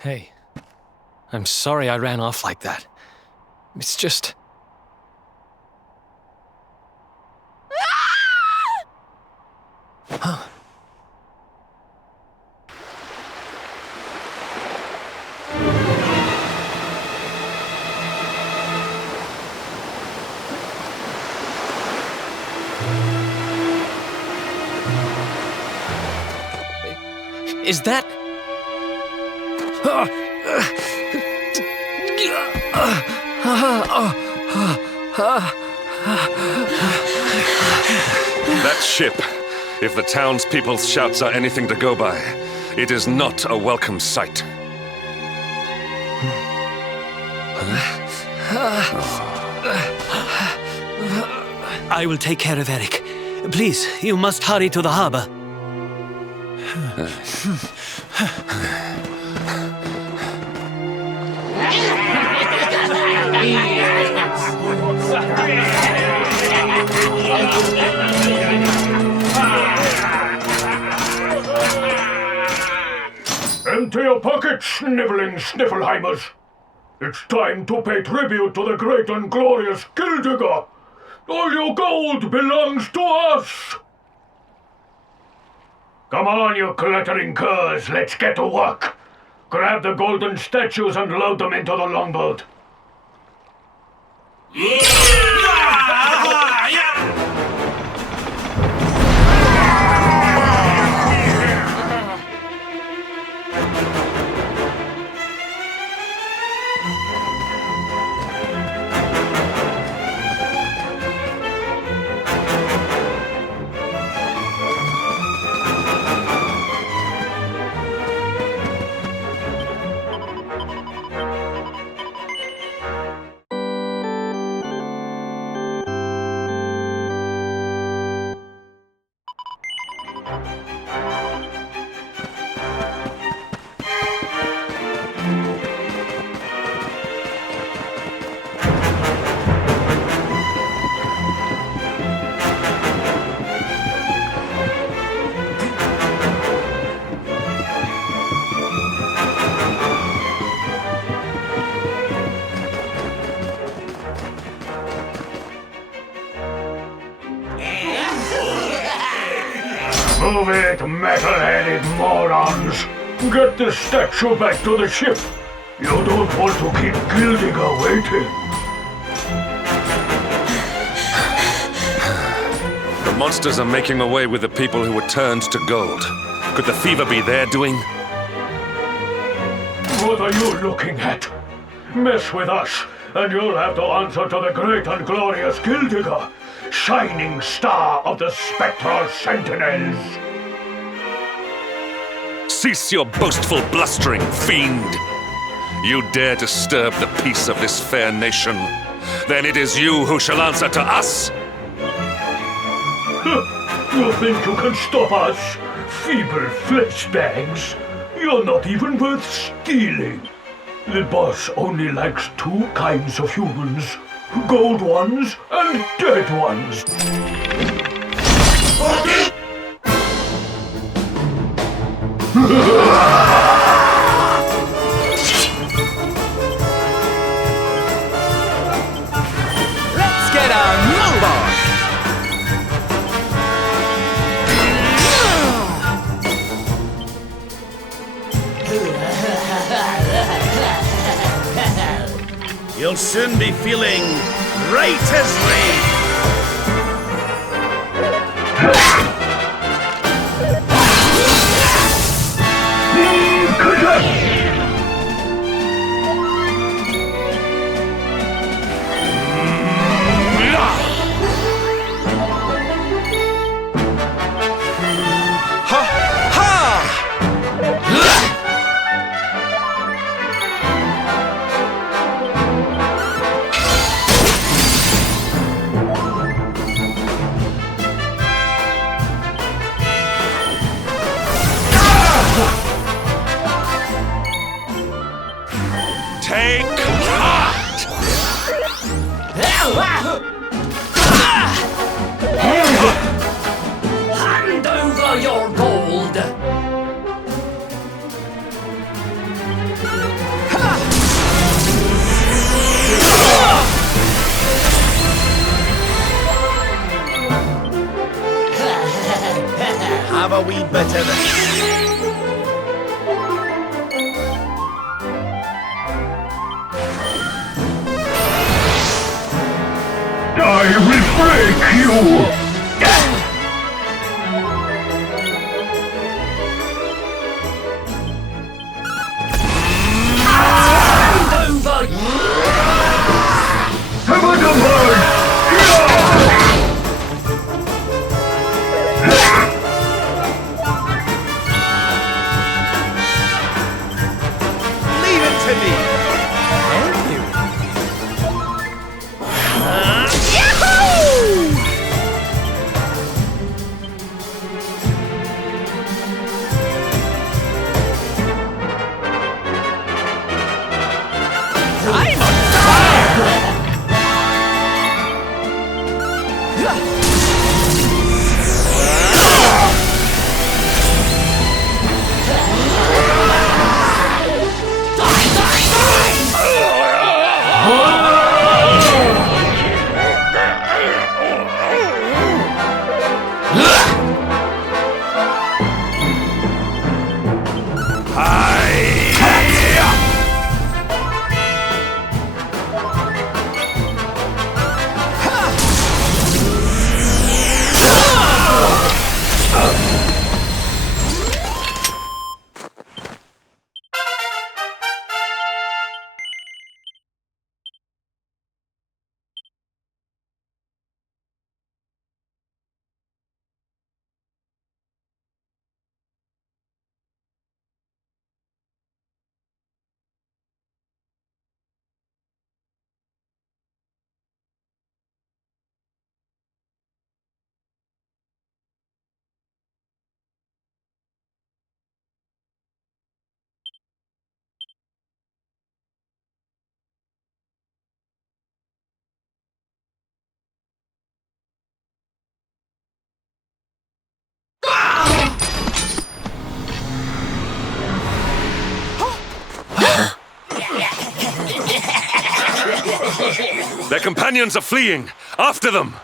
Hey, I'm sorry I ran off like that. It's just... Huh. Is that... That ship, if the townspeople's shouts are anything to go by, it is not a welcome sight. I will take care of Eric. Please, you must hurry to the harbor. Empty your pockets, sniveling Sniffelheimers! It's time to pay tribute to the great and glorious Gildigger! All your gold belongs to us! Come on, you glittering curs, let's get to work! Grab the golden statues and load them into the longboat. Move it, metal-headed morons! Get the statue back to the ship! You don't want to keep Gildigger waiting! The monsters are making away with the people who were turned to gold. Could the fever be their doing? What are you looking at? Mess with us, and you'll have to answer to the great and glorious Gildigger, shining star of the spectral sentinels! Cease your boastful blustering, fiend! You dare disturb the peace of this fair nation, then it is you who shall answer to us! You think you can stop us? Feeble flesh bags? You're not even worth stealing. The boss only likes two kinds of humans. Gold ones and dead ones. Let's get a move on! You'll soon be feeling right as rain. Take heart! Hand over your gold! wee bit of this. I will break you! Leave it to me. I'm on fire! Their companions are fleeing! After them!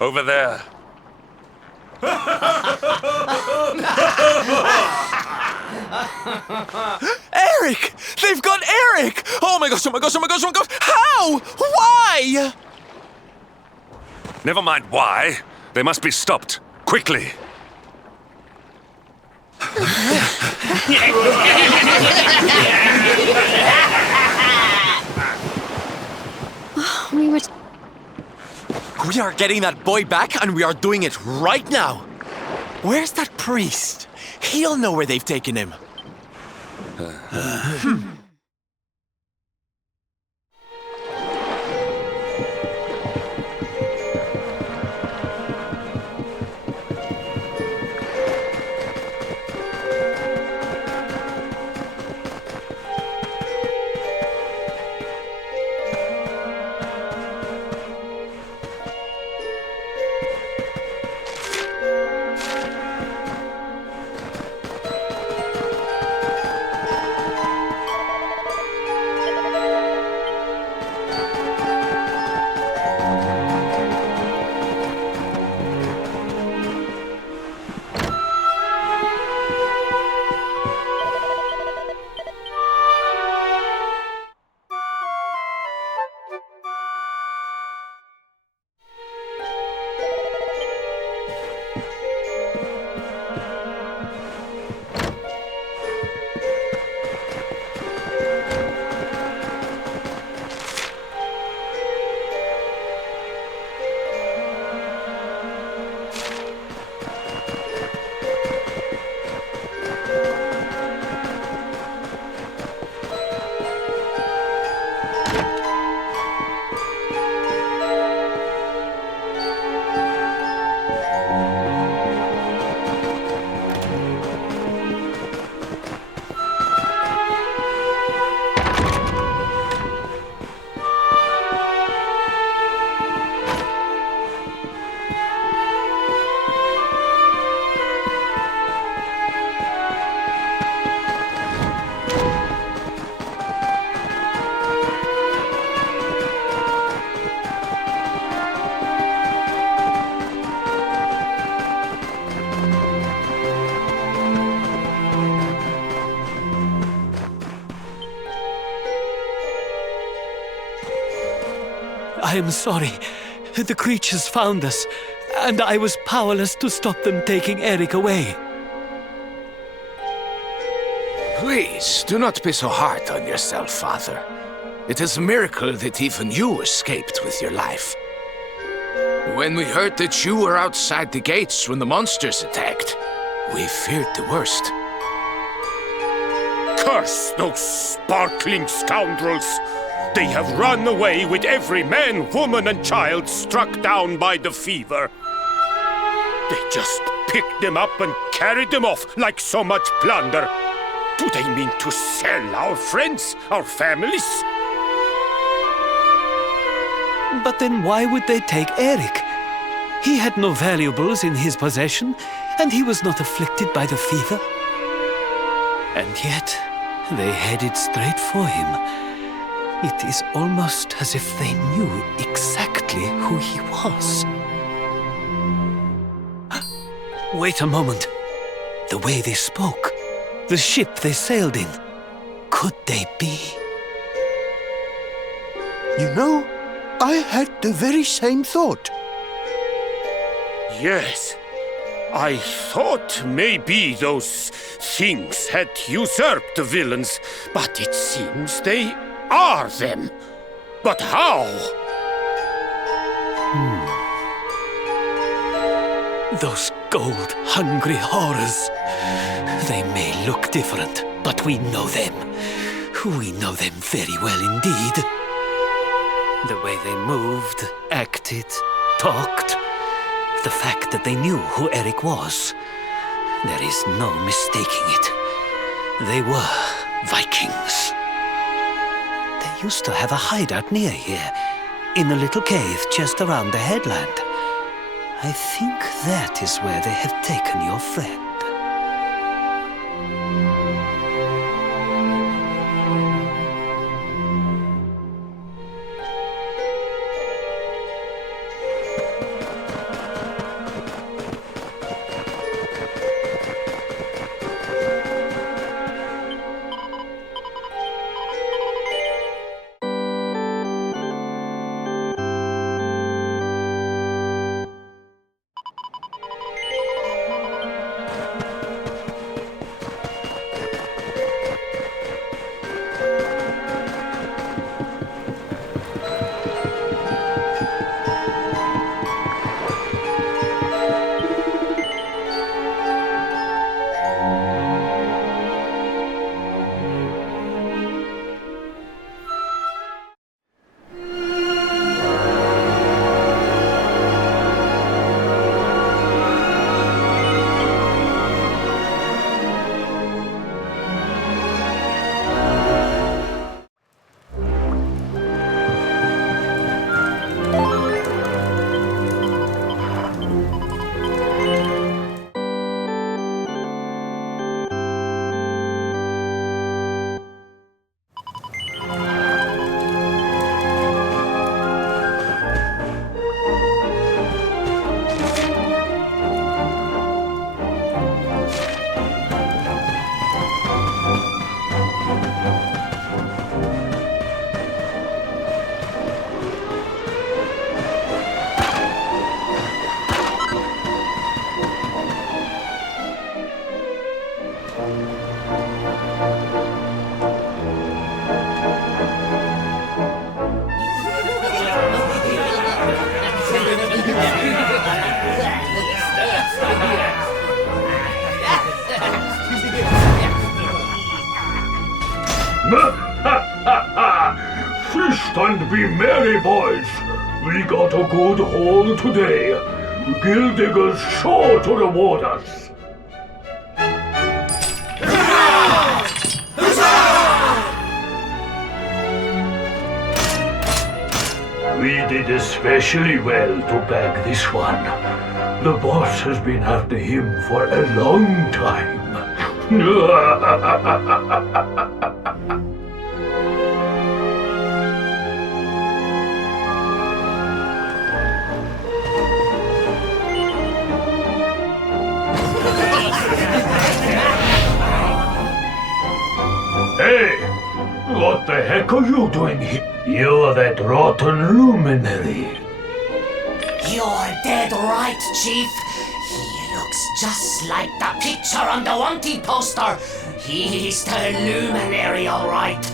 Over there. Eric! They've got Eric! Oh my gosh, oh my gosh, oh my gosh, oh my gosh! How? Why? Never mind why. They must be stopped. Quickly. We are getting that boy back and we are doing it right now. Where's that priest? He'll know where they've taken him. I am sorry. The creatures found us, and I was powerless to stop them taking Eric away. Please, do not be so hard on yourself, Father. It is a miracle that even you escaped with your life. When we heard that you were outside the gates when the monsters attacked, we feared the worst. Curse those sparkling scoundrels! They have run away with every man, woman, and child struck down by the fever. They just picked them up and carried them off like so much plunder. Do they mean to sell our friends, our families? But then why would they take Eric? He had no valuables in his possession, and he was not afflicted by the fever. And yet, they headed straight for him. It is almost as if they knew exactly who he was. Wait a moment. The way they spoke, the ship they sailed in, could they be? You know, I had the very same thought. Yes. I thought maybe those things had usurped the villains, but it seems they are them. But how? Those gold-hungry horrors. They may look different, but we know them. We know them very well indeed. The way they moved, acted, talked. The fact that they knew who Eric was. There is no mistaking it. They were Vikings. They used to have a hideout near here, in a little cave just around the headland. I think that is where they have taken your friend. Feast and be merry, boys. We got a good haul today. Gildigger's sure to reward us. We did especially well to bag this one. The boss has been after him for a long time. Hey, What the heck are you doing here? You're that rotten luminary. You're dead right, Chief. He looks just like the picture on the wanted poster. He's the luminary, all right.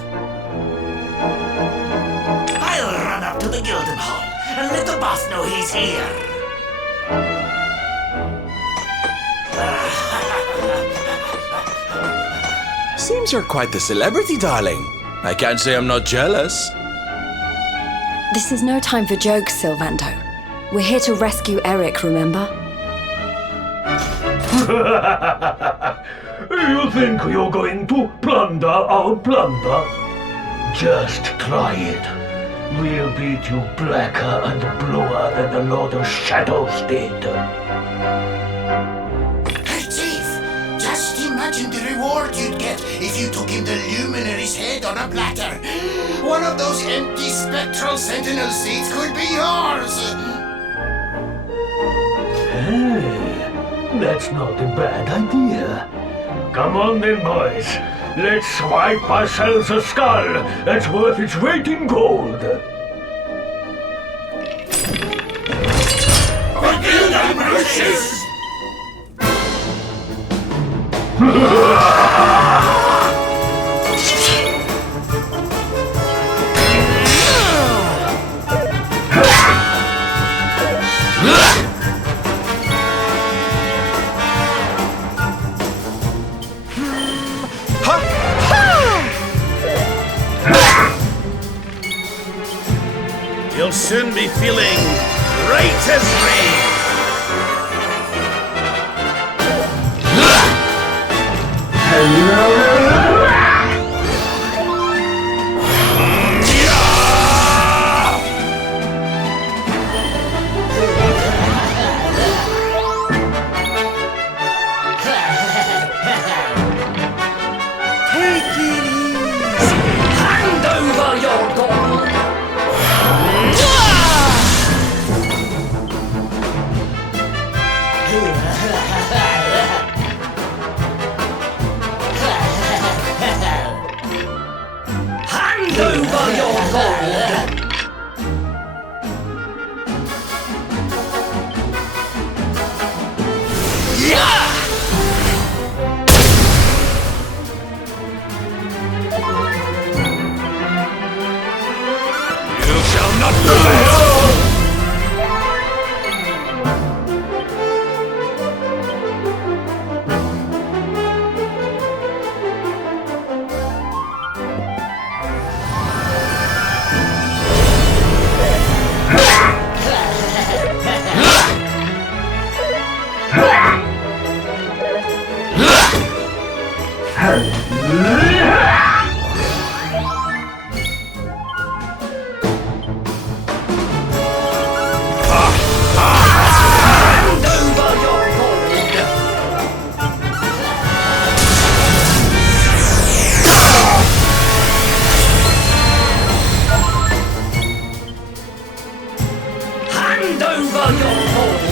I'll run up to the Gilden Hall and let the boss know he's here. Seems you're quite the celebrity, darling. I can't say I'm not jealous. This is no time for jokes, Sylvando. We're here to rescue Eric, remember? You think you're going to plunder our plunder? Just try it. We'll beat you blacker and bluer than the Lord of Shadows did. Hey, Chief! Just imagine the reward you'd get if you took him the Luminary's head on a platter. One of those empty spectral sentinel seats could be yours! Hey, that's not a bad idea. Come on then, boys. Let's swipe ourselves a skull that's worth its weight in gold. Reveal the brushes! You'll soon be feeling right as rain. Take it easy! Hand over your gold! Hand over your gold! You shall not prevail! Hand over your gold! Hand over your gold!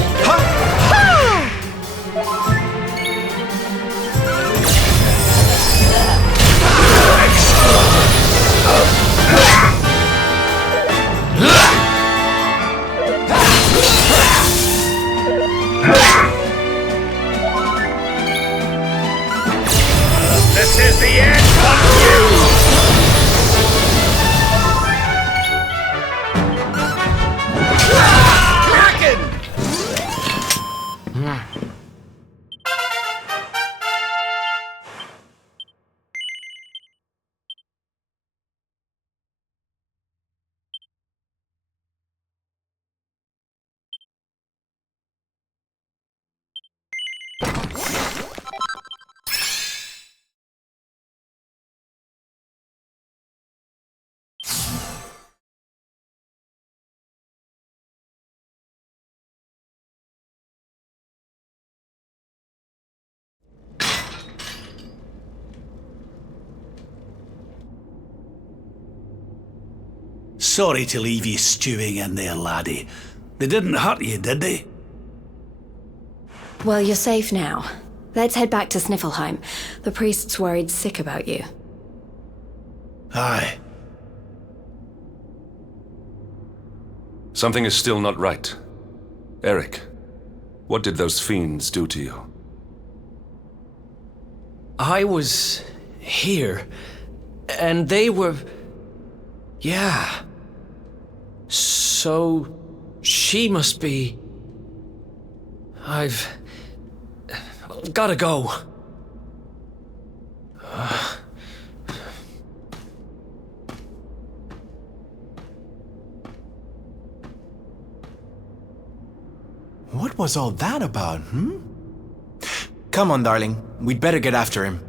This is the end of you! Kraken! Sorry to leave you stewing in there, laddie. They didn't hurt you, did they? Well, you're safe now. Let's head back to Sniffelheim. The priest's worried sick about you. Aye. Something is still not right. Eric, what did those fiends do to you? I was here, and they were... Yeah. So... she must be... I've... gotta go. What was all that about, Come on, darling. We'd better get after him.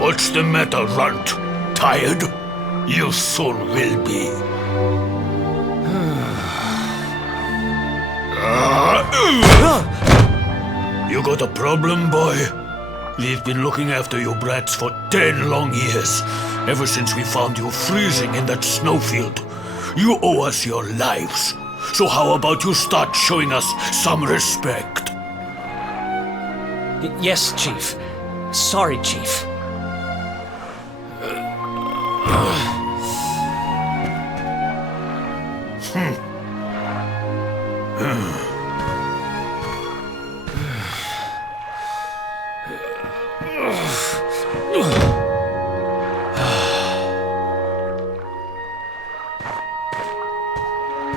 What's the matter, Runt? Tired? You soon will be. You got a problem, boy? We've been looking after you brats for 10 long years, ever since we found you freezing in that snowfield. You owe us your lives. So how about you start showing us some respect? Yes, Chief. Sorry, Chief.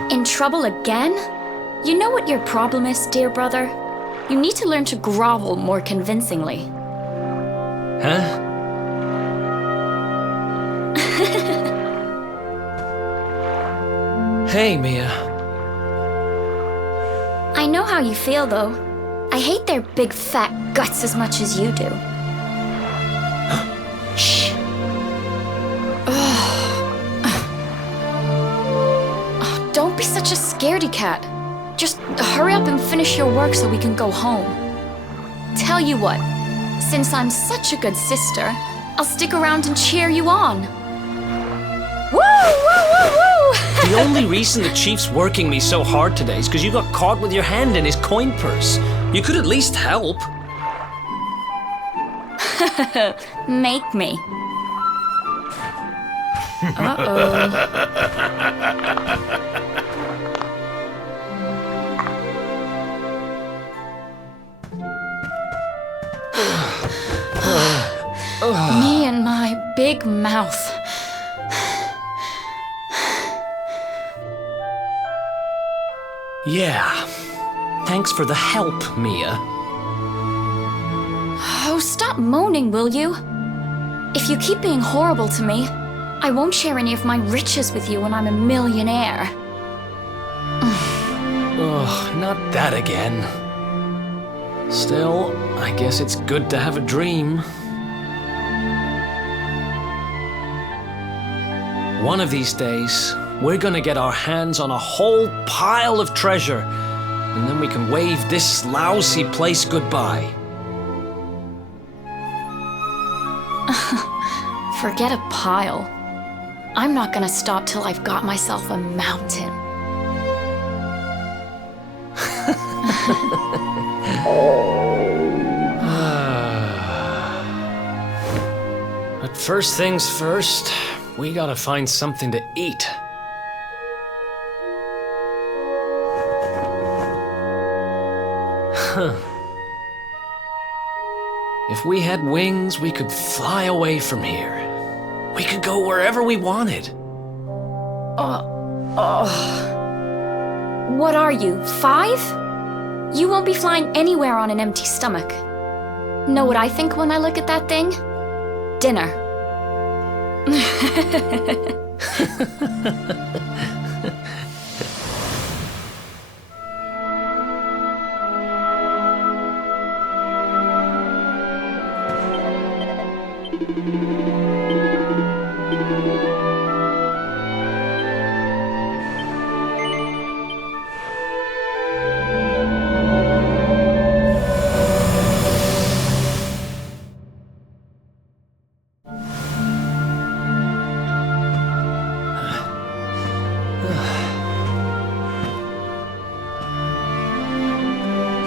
In trouble again? You know what your problem is, dear brother? You need to learn to grovel more convincingly. Huh? Hey, Mia. I know how you feel, though. I hate their big fat guts as much as you do. Shh. Don't be such a scaredy cat. Just hurry up and finish your work so we can go home. Tell you what, since I'm such a good sister, I'll stick around and cheer you on. Woo! Woo! Woo! Woo! The only reason the chief's working me so hard today is because you got caught with your hand in his coin purse. You could at least help. Make me. Uh-oh. Me and my big mouth. Yeah. Thanks for the help, Mia. Oh, stop moaning, will you? If you keep being horrible to me, I won't share any of my riches with you when I'm a millionaire. Ugh, not that again. Still, I guess it's good to have a dream. One of these days, we're gonna get our hands on a whole pile of treasure, and then we can wave this lousy place goodbye. Forget a pile. I'm not gonna stop till I've got myself a mountain. But first things first, we gotta find something to eat. Huh. If we had wings, we could fly away from here. We could go wherever we wanted. What are you, 5? You won't be flying anywhere on an empty stomach. Know what I think when I look at that thing? Dinner.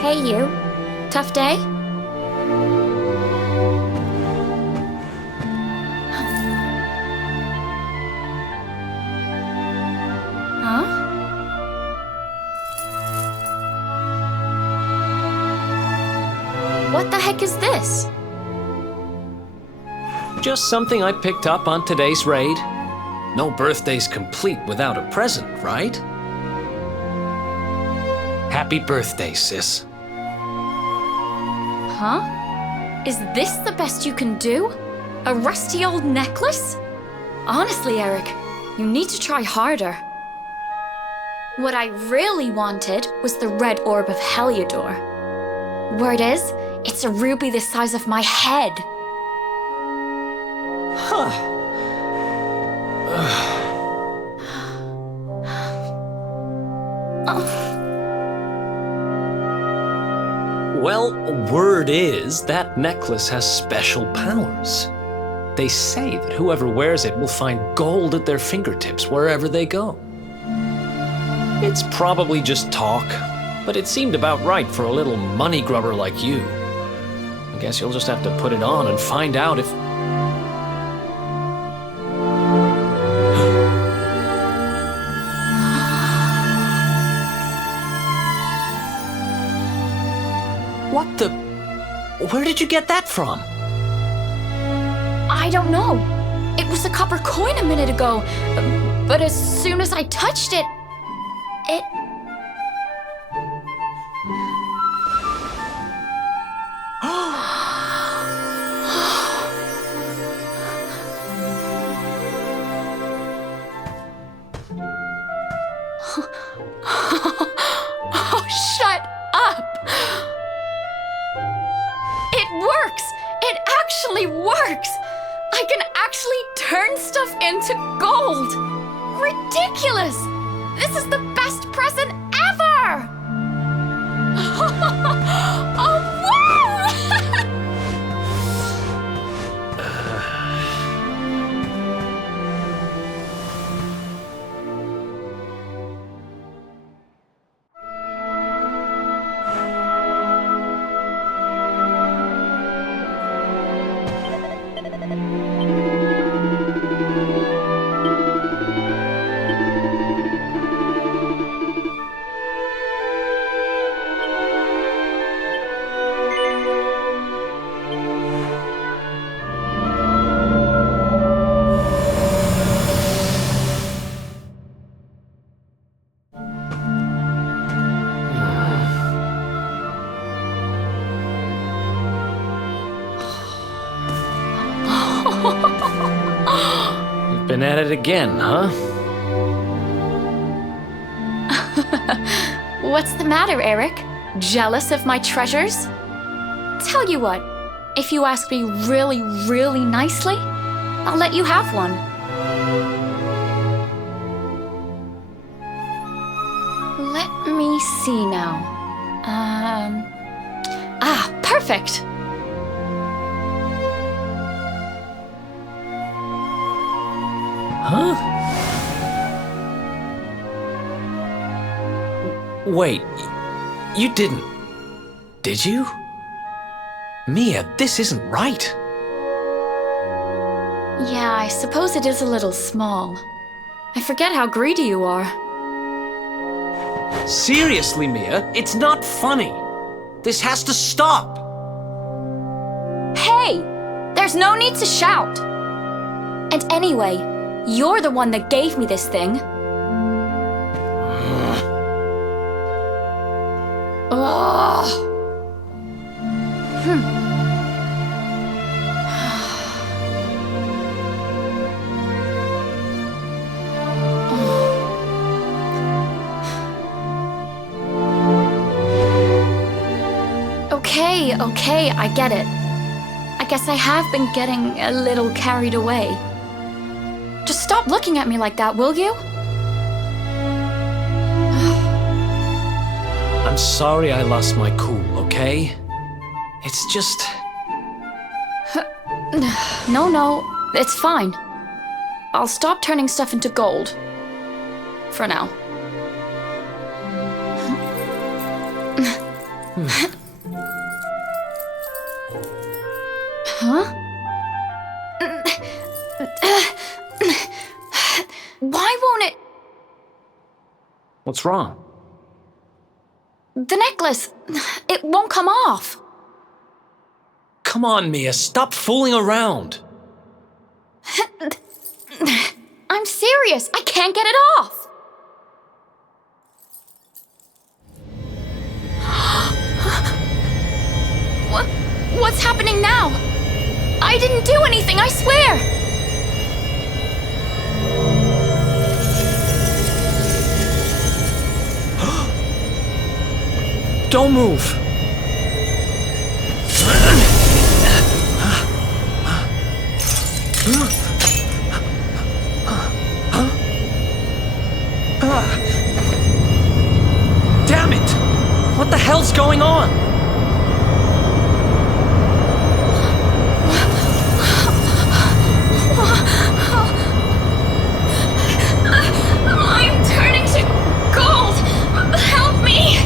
Hey, you. Tough day? Huh? What the heck is this? Just something I picked up on today's raid. No birthday's complete without a present, right? Happy birthday, sis. Huh? Is this the best you can do? A rusty old necklace? Honestly, Eric, you need to try harder. What I really wanted was the red orb of Heliodor. Word is, it's a ruby the size of my head. Huh. Well, word is that necklace has special powers. They say that whoever wears it will find gold at their fingertips wherever they go. It's probably just talk, but it seemed about right for a little money grubber like you. I guess you'll just have to put it on and find out if... What the... Where did you get that from? I don't know. It was a copper coin a minute ago, but as soon as I touched it, Oh, shut up! actually works! I can actually turn stuff into gold! Ridiculous! This is the best present ever! Oh, wow! You've been at it again, huh? What's the matter, Eric? Jealous of my treasures? Tell you what, if you ask me really, really nicely, I'll let you have one. Let me see now. Perfect! Huh? Wait, you didn't, did you? Mia, this isn't right. Yeah, I suppose it is a little small. I forget how greedy you are. Seriously, Mia, it's not funny. This has to stop. Hey! There's no need to shout. And anyway, you're the one that gave me this thing. Ugh. Okay, I get it. I guess I have been getting a little carried away. Just stop looking at me like that, will you? I'm sorry I lost my cool, okay? It's just... No, it's fine. I'll stop turning stuff into gold. For now. Huh? Why won't it... What's wrong? The necklace, it won't come off. Come on, Mia, stop fooling around. I'm serious, I can't get it off. What's happening now? I didn't do anything, I swear! Don't move! Damn it! What the hell's going on? I'm turning to gold! Help me!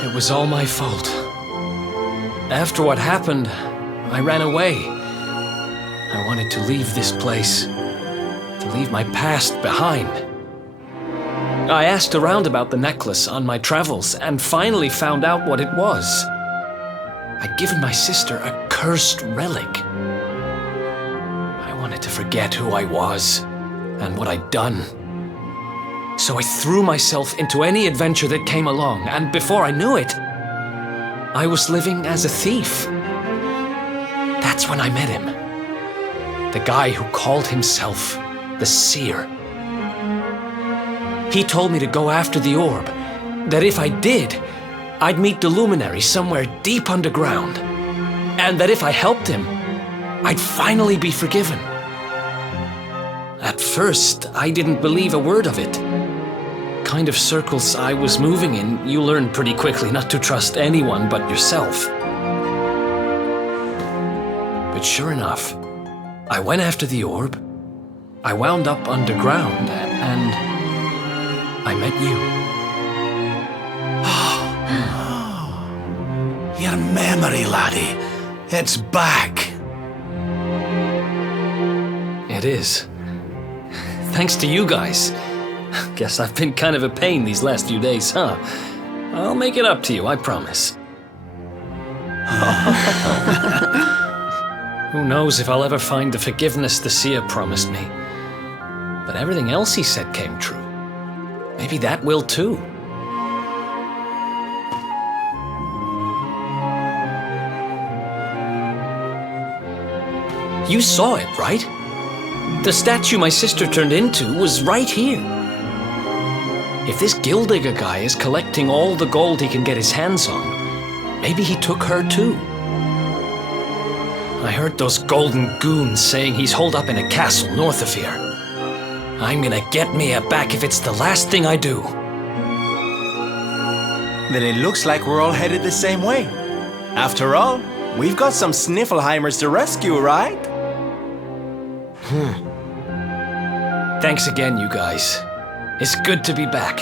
It was all my fault. After what happened, I ran away. I wanted to leave this place, to leave my past behind. I asked around about the necklace on my travels and finally found out what it was. I'd given my sister a cursed relic. I wanted to forget who I was and what I'd done. So I threw myself into any adventure that came along, and before I knew it, I was living as a thief. That's when I met him. The guy who called himself the Seer. He told me to go after the orb, that if I did, I'd meet the luminary somewhere deep underground, and that if I helped him, I'd finally be forgiven. At first, I didn't believe a word of it. Kind of circles I was moving in, you learn pretty quickly not to trust anyone but yourself. But sure enough, I went after the orb, I wound up underground, and I met you. Your memory, laddie. It's back. It is. Thanks to you guys. Guess I've been kind of a pain these last few days, huh? I'll make it up to you, I promise. Who knows if I'll ever find the forgiveness the Seer promised me. But everything else he said came true. Maybe that will too. You saw it, right? The statue my sister turned into was right here. If this Gildigger guy is collecting all the gold he can get his hands on, maybe he took her too. I heard those golden goons saying he's holed up in a castle north of here. I'm gonna get Mia back if it's the last thing I do. Then it looks like we're all headed the same way. After all, we've got some Sniffelheimers to rescue, right? Thanks again, you guys. It's good to be back.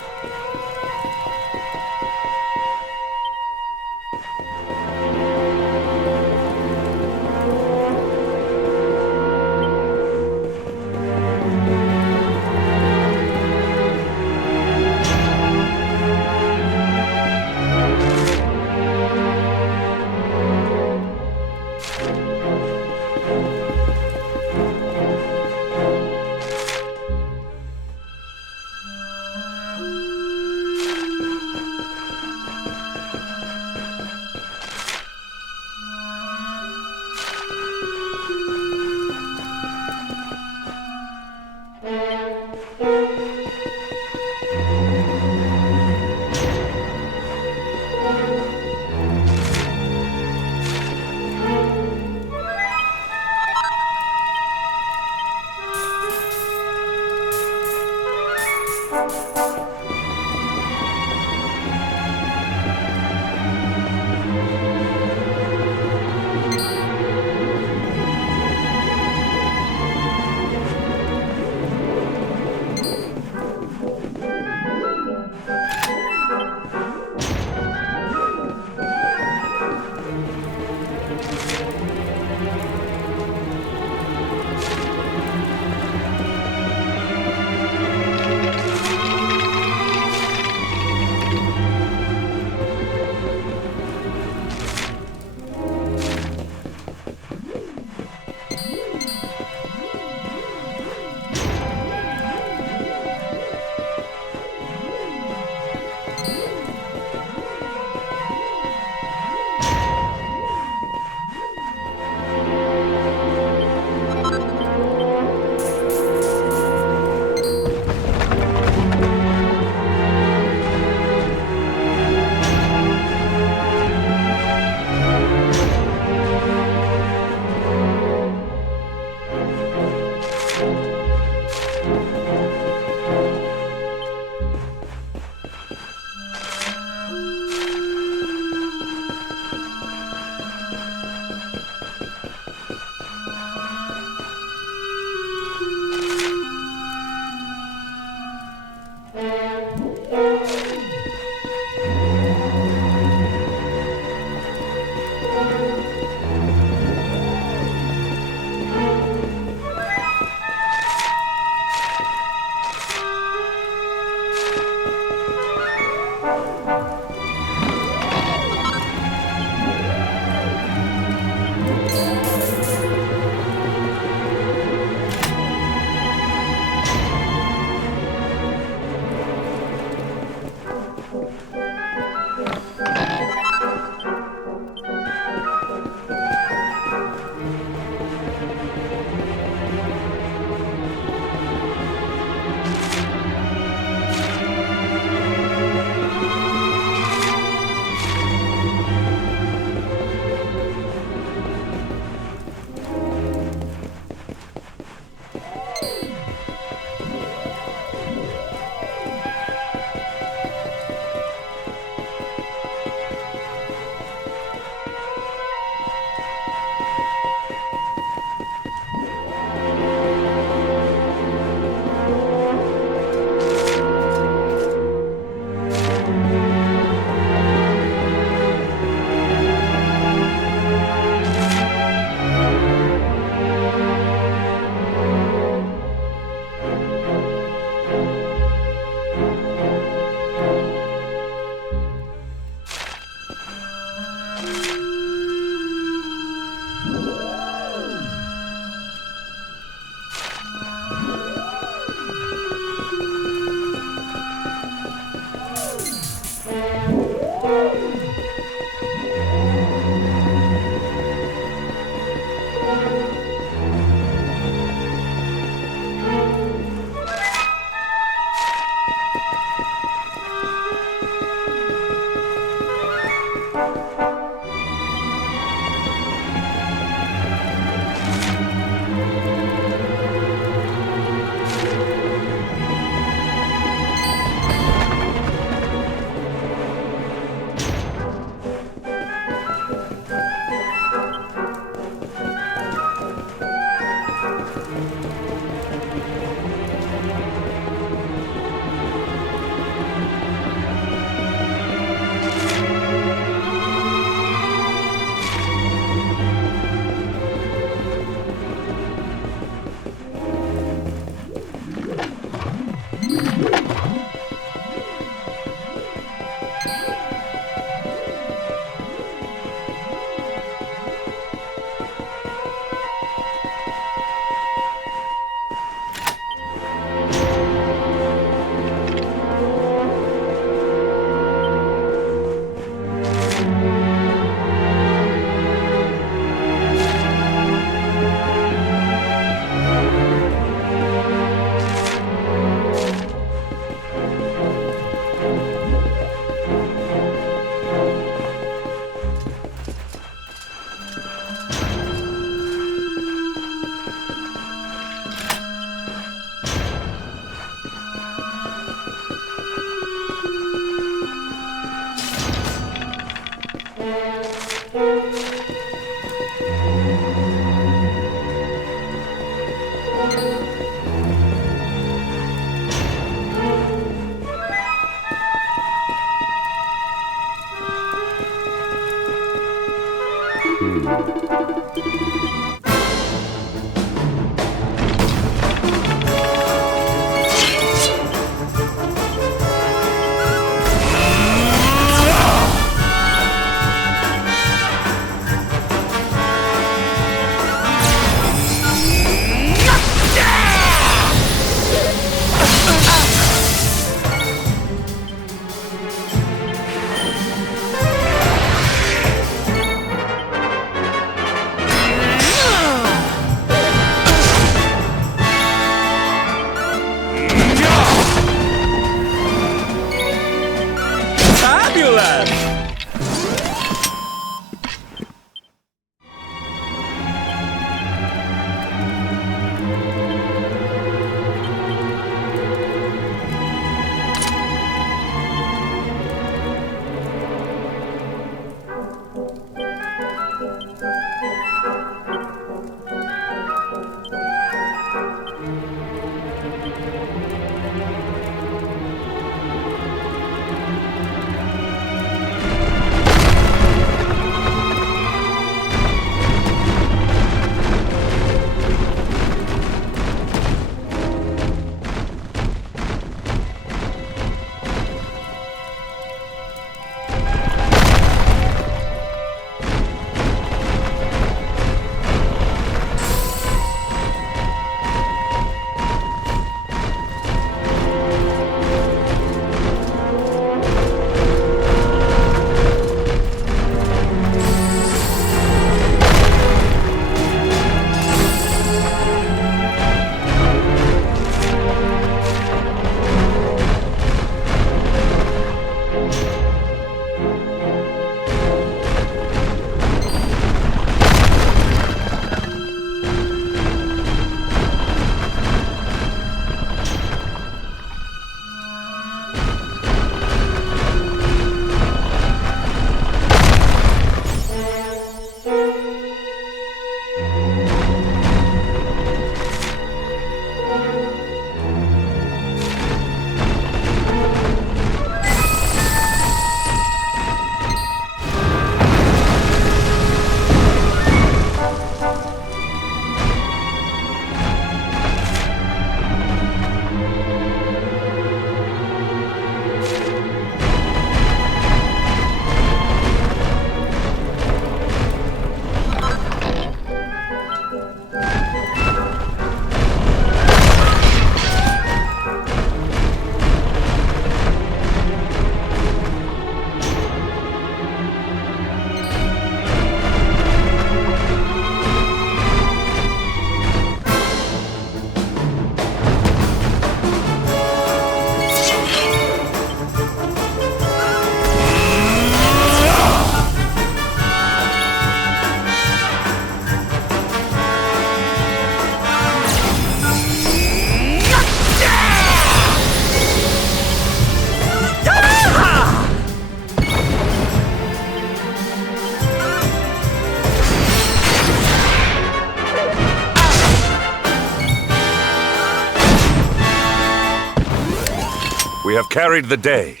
We have carried the day.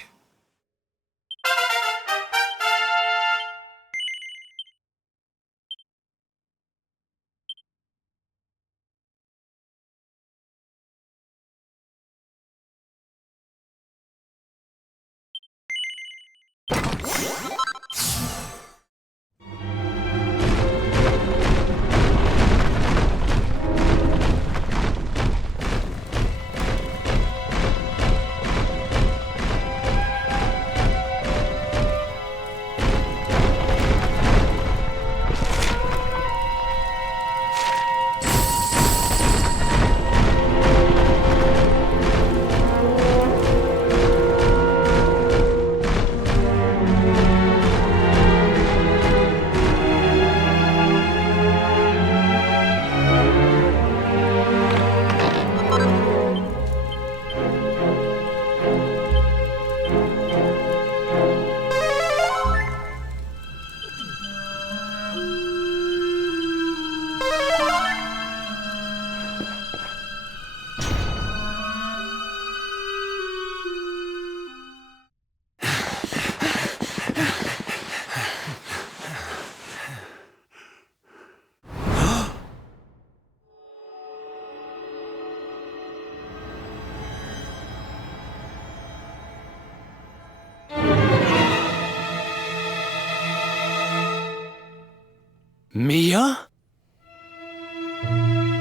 Mia?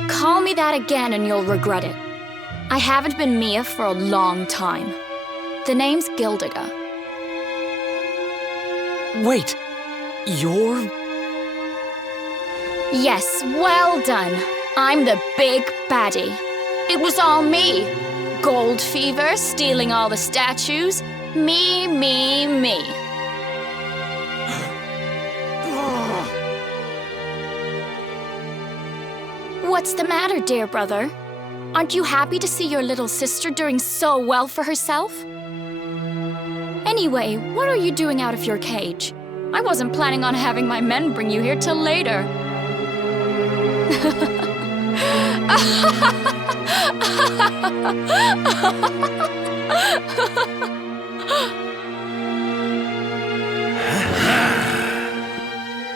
Call me that again and you'll regret it. I haven't been Mia for a long time. The name's Gildiga. Wait, you're... Yes, well done. I'm the big baddie. It was all me. Gold fever, stealing all the statues. Me, me, me. What's the matter, dear brother? Aren't you happy to see your little sister doing so well for herself? Anyway, what are you doing out of your cage? I wasn't planning on having my men bring you here till later.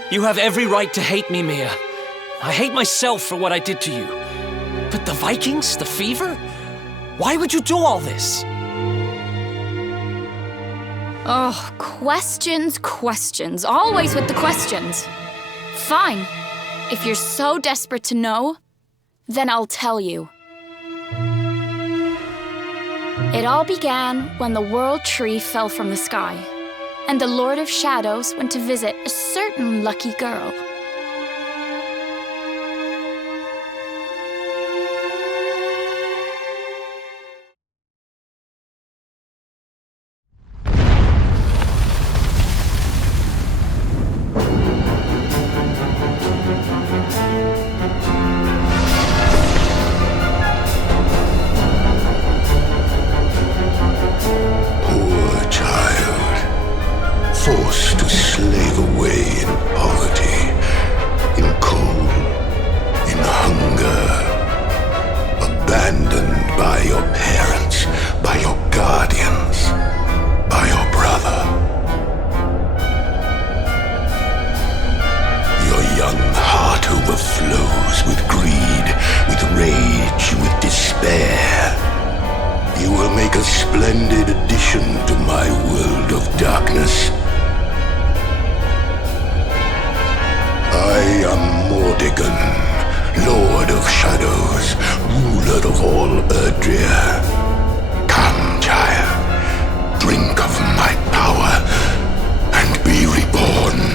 You have every right to hate me, Mia. I hate myself for what I did to you. But the Vikings? The fever? Why would you do all this? Oh, questions, questions. Always with the questions. Fine. If you're so desperate to know, then I'll tell you. It all began when the World Tree fell from the sky, and the Lord of Shadows went to visit a certain lucky girl. Forced to slave away in poverty, in cold, in hunger, abandoned by your parents, by your guardians, by your brother. Your young heart overflows with greed, with rage, with despair. You will make a splendid addition to my world of darkness. I am Mordegon, Lord of Shadows, ruler of all Erdrea. Come, child, drink of my power, and be reborn.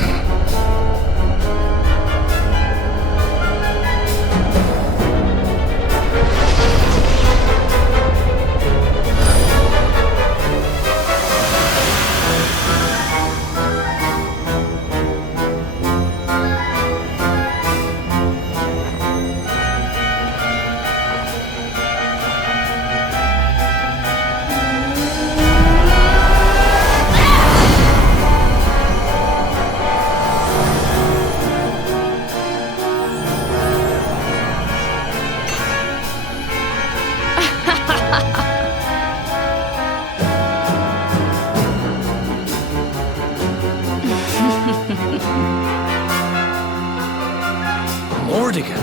Mordigan,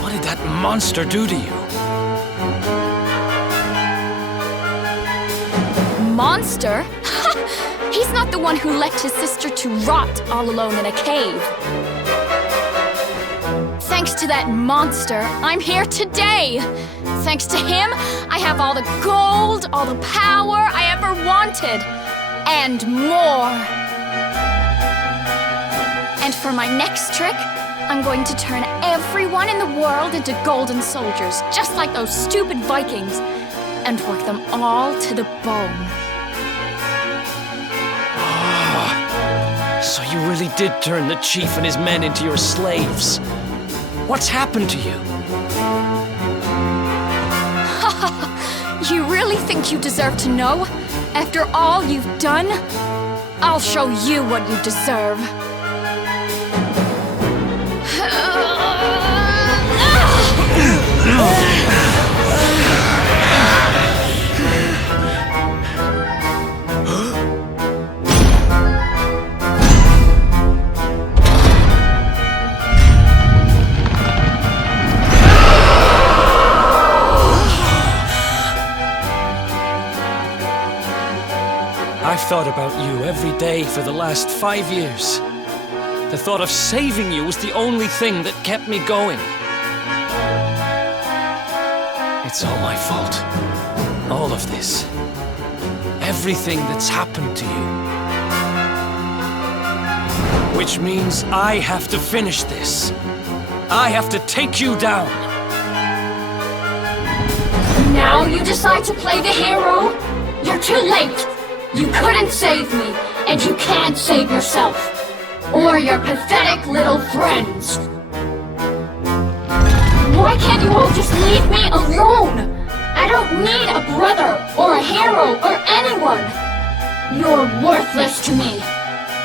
what did that monster do to you? Monster? He's not the one who left his sister to rot all alone in a cave. Thanks to that monster, I'm here today. Thanks to him, I have all the gold, all the power I ever wanted, and more. And for my next trick, I'm going to turn everyone in the world into golden soldiers, just like those stupid Vikings, and work them all to the bone. So you really did turn the chief and his men into your slaves. What's happened to you? You really think you deserve to know? After all you've done? I'll show you what you deserve. I've thought about you every day for the last 5 years. The thought of saving you was the only thing that kept me going. It's all my fault. All of this. Everything that's happened to you. Which means I have to finish this. I have to take you down. Now you decide to play the hero? You're too late. You couldn't save me, and you can't save yourself. Or your pathetic little friends. Why can't you all just leave me alone? I don't need a brother, or a hero, or anyone. You're worthless to me,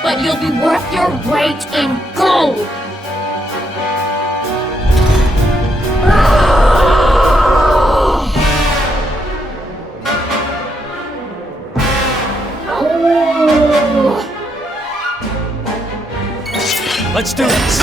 but you'll be worth your weight in gold. Let's do this!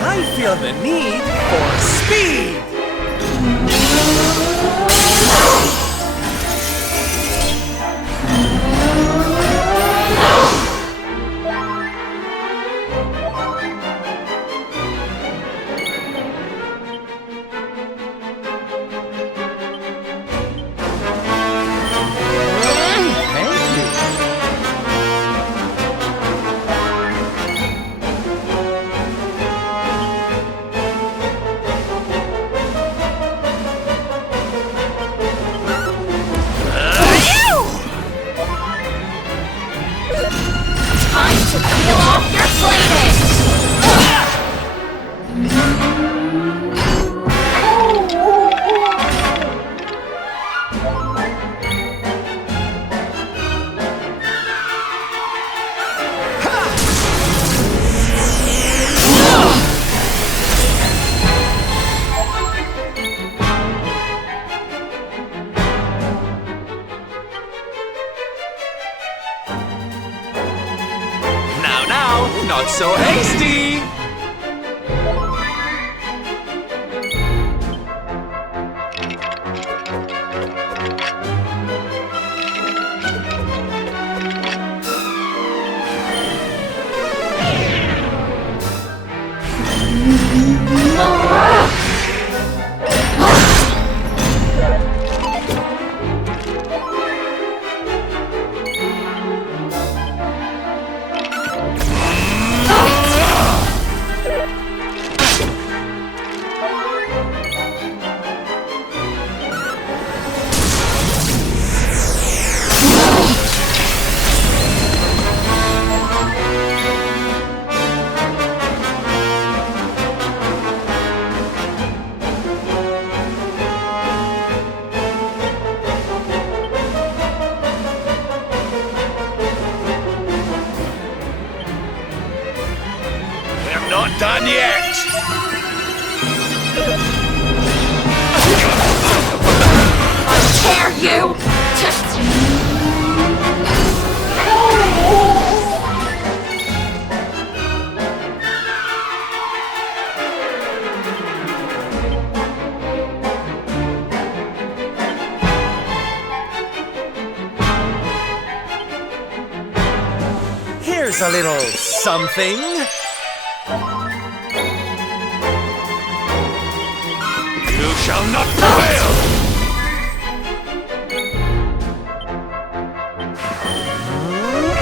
I feel the need for speed! Not so hasty! Dare you Here's a little something. You shall not prevail!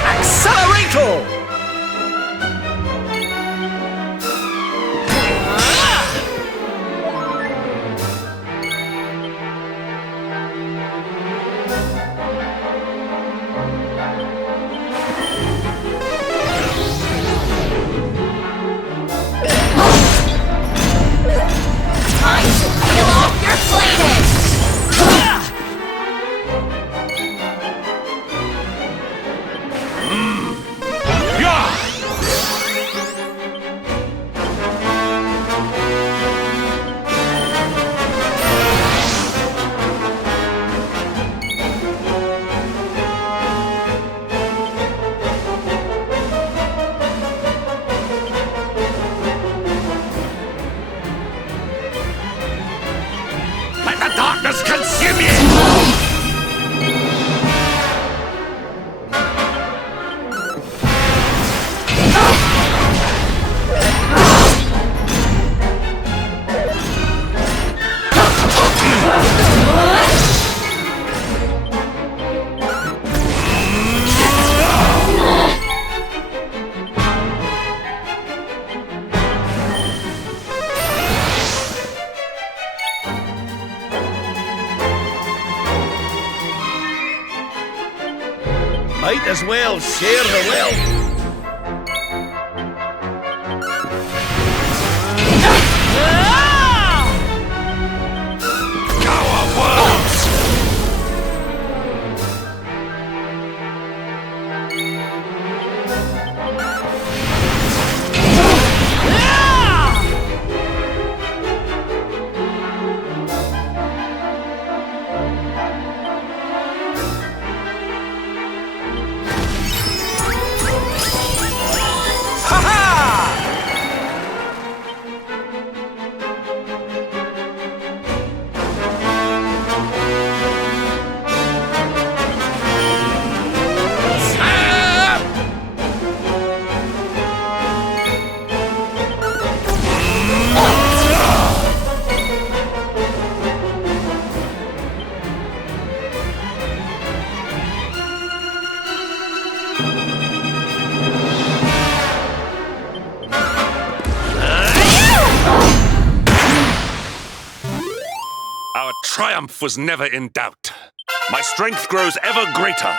Accelerator! Let the darkness consume you! Might as well share the wealth. Our triumph was never in doubt. My strength grows ever greater.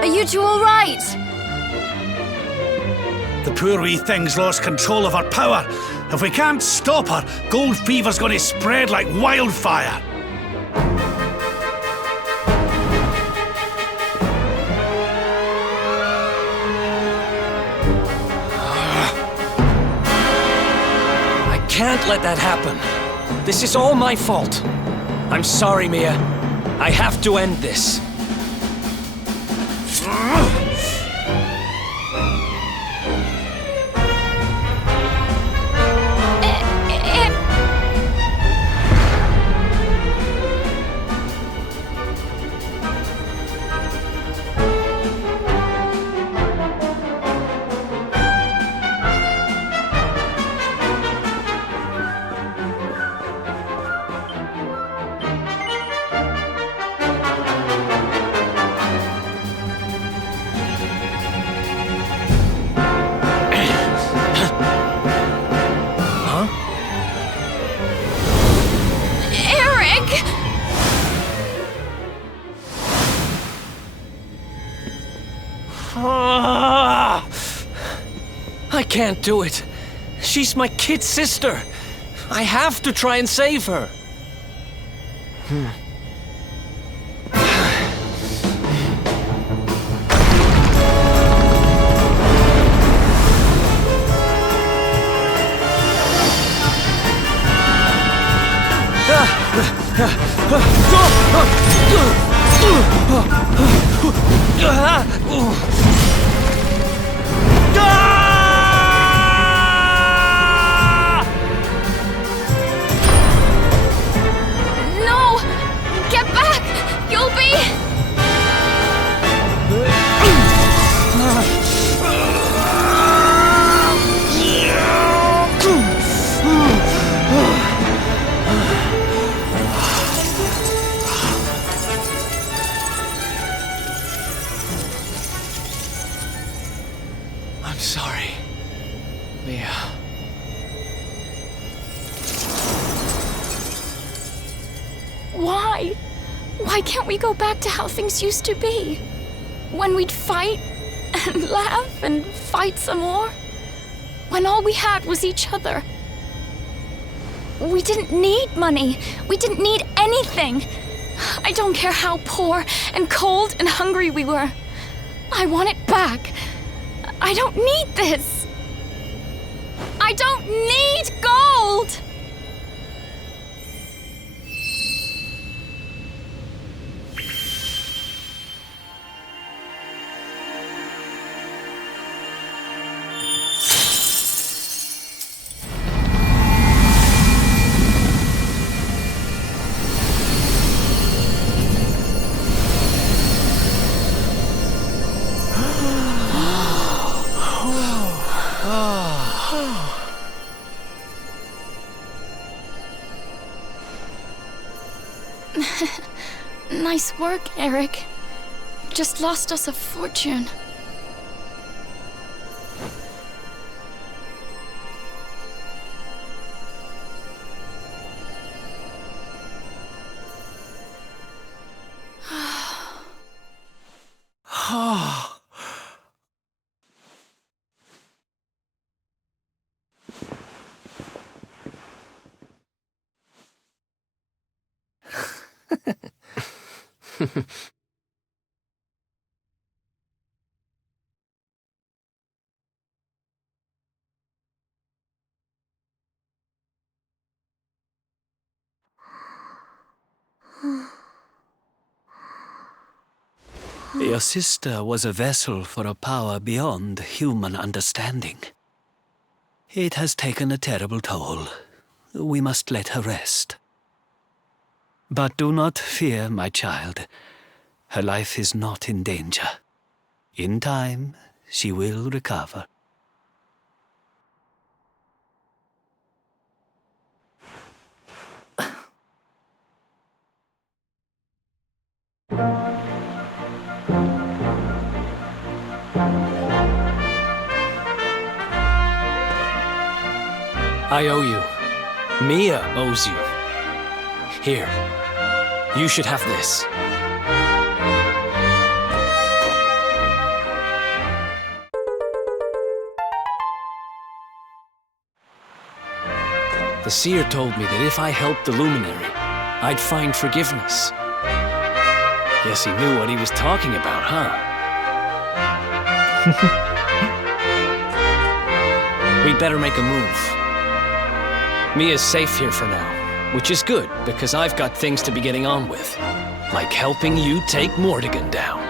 Are you two all right? The poor wee thing's lost control of her power. If we can't stop her, gold fever's gonna spread like wildfire. I can't let that happen. This is all my fault. I'm sorry, Mia. I have to end this. I can't do it. She's my kid sister. I have to try and save her. No! Get back! You'll be... I'm sorry, Mia. Why? Why can't we go back to how things used to be? When we'd fight and laugh and fight some more? When all we had was each other? We didn't need money. We didn't need anything. I don't care how poor and cold and hungry we were. I want it back. I don't need this. I don't need gold! Nice work, Eric. Just lost us a fortune. Your sister was a vessel for a power beyond human understanding. It has taken a terrible toll. We must let her rest. But do not fear, my child. Her life is not in danger. In time, she will recover. I owe you. Mia owes you. Here. You should have this. The seer told me that if I helped the Luminary, I'd find forgiveness. Guess he knew what he was talking about, huh? We'd better make a move. Mia's safe here for now, which is good, because I've got things to be getting on with. Like helping you take Mortigan down.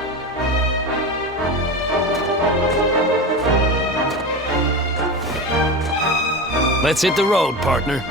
Let's hit the road, partner.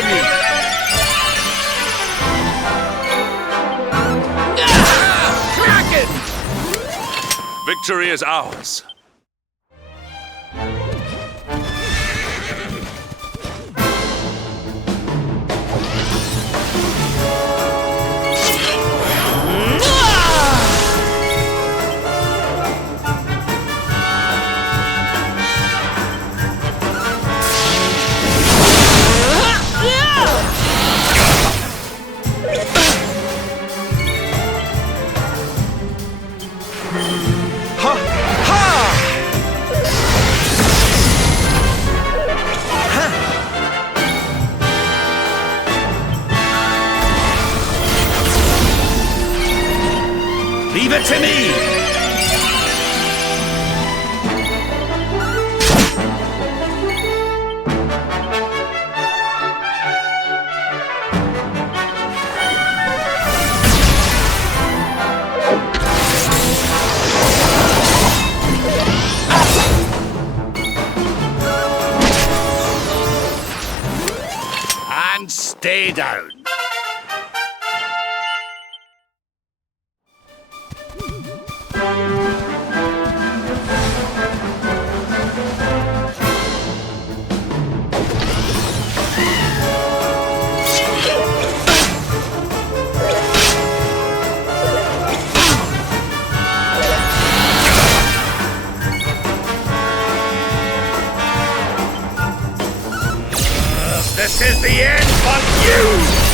to me! Kraken! Victory is ours. Leave it to me! And stay down. This is the end for you!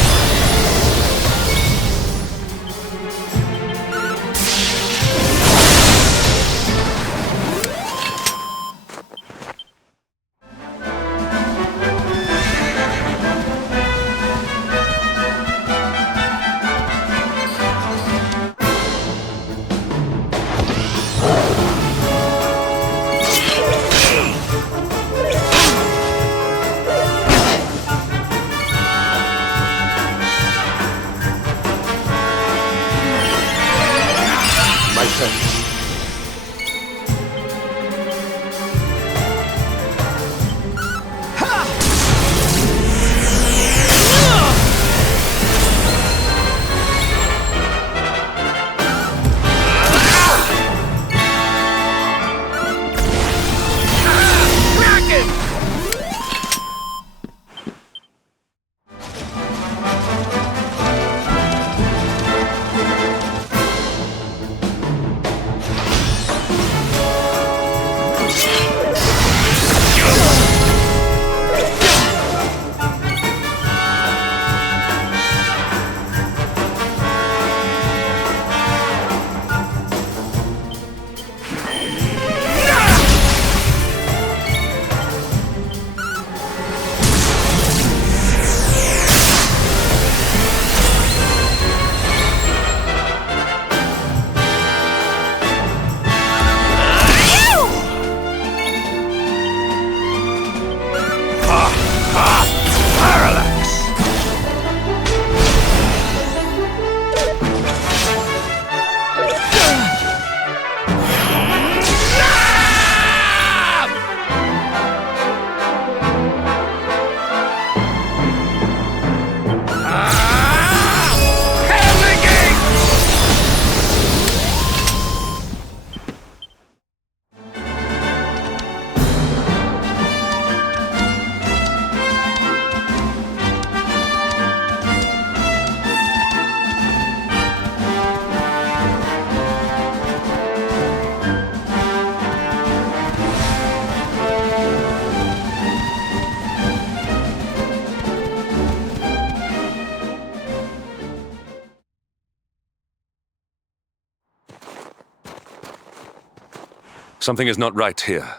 Something is not right here.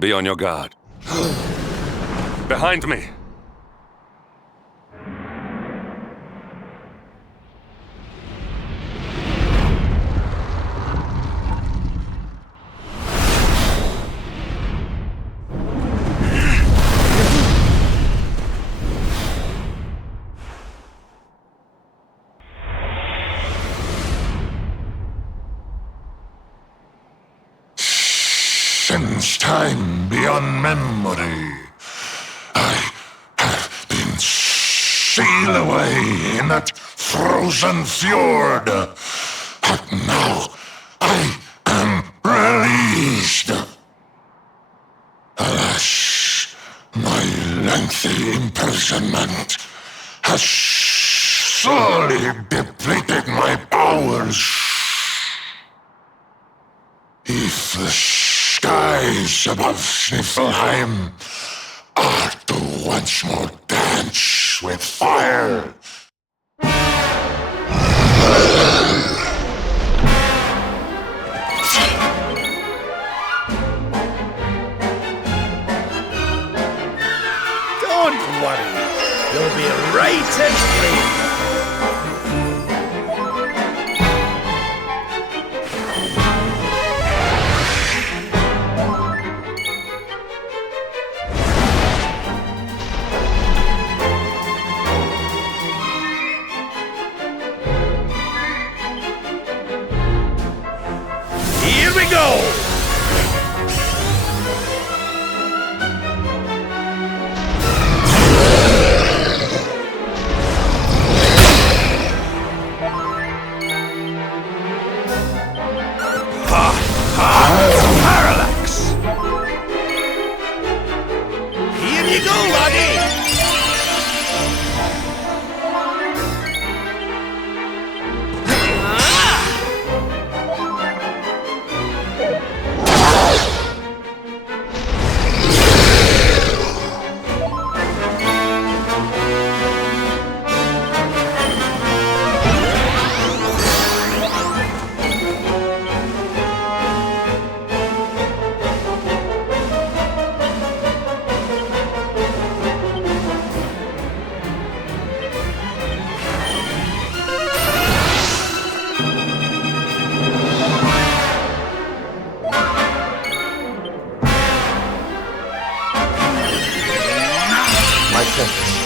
Be on your guard. Behind me! Since time beyond memory, I have been steal away in that frozen fjord. But now I am released. Alas, my lengthy imprisonment has sorely depleted my powers. If the skies above Sniffelheim are to once more dance with fire, Don't worry, you'll be right and clean. Here we go! Parallax! Here you go, laddie! My thanks.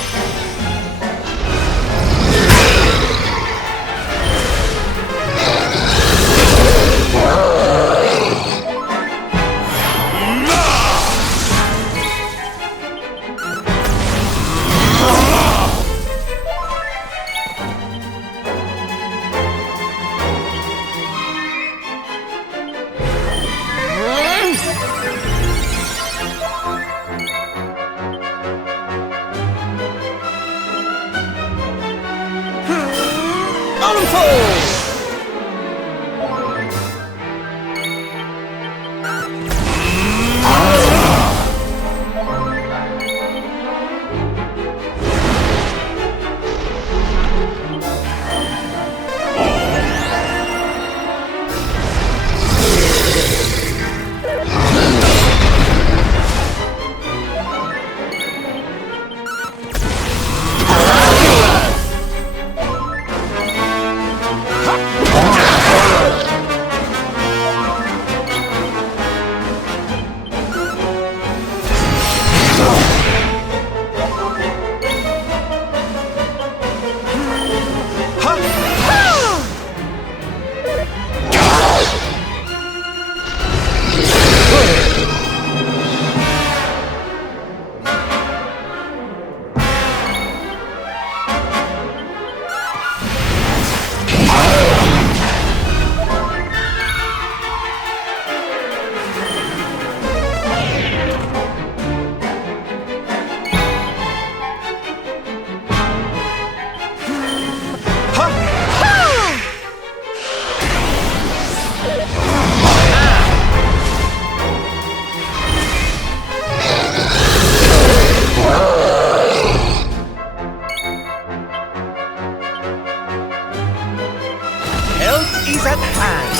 Is at hand.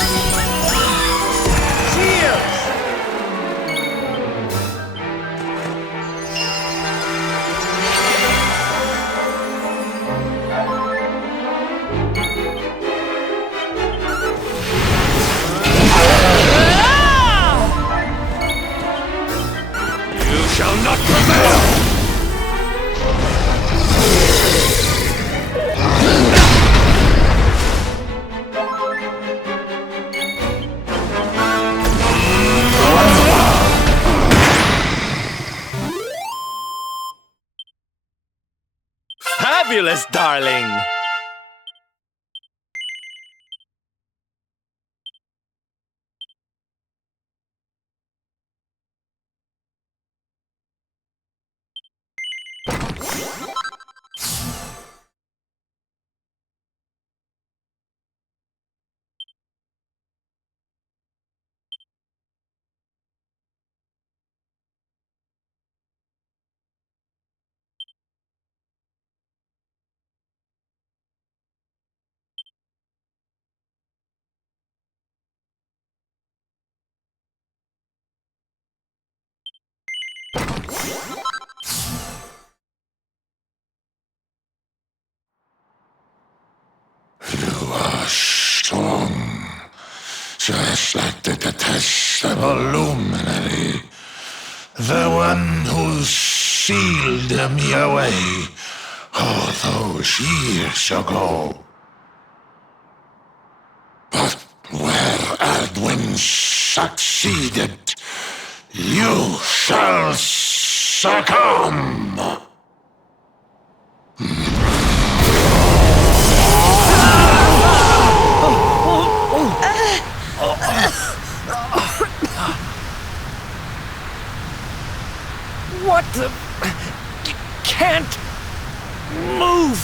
Cheers! You shall not prevail! Yes, darling. You are strong, just like the detestable luminary, the one who sealed me away all those years ago. But where Aldwin succeeded, you shall succumb. What the... Can't... move!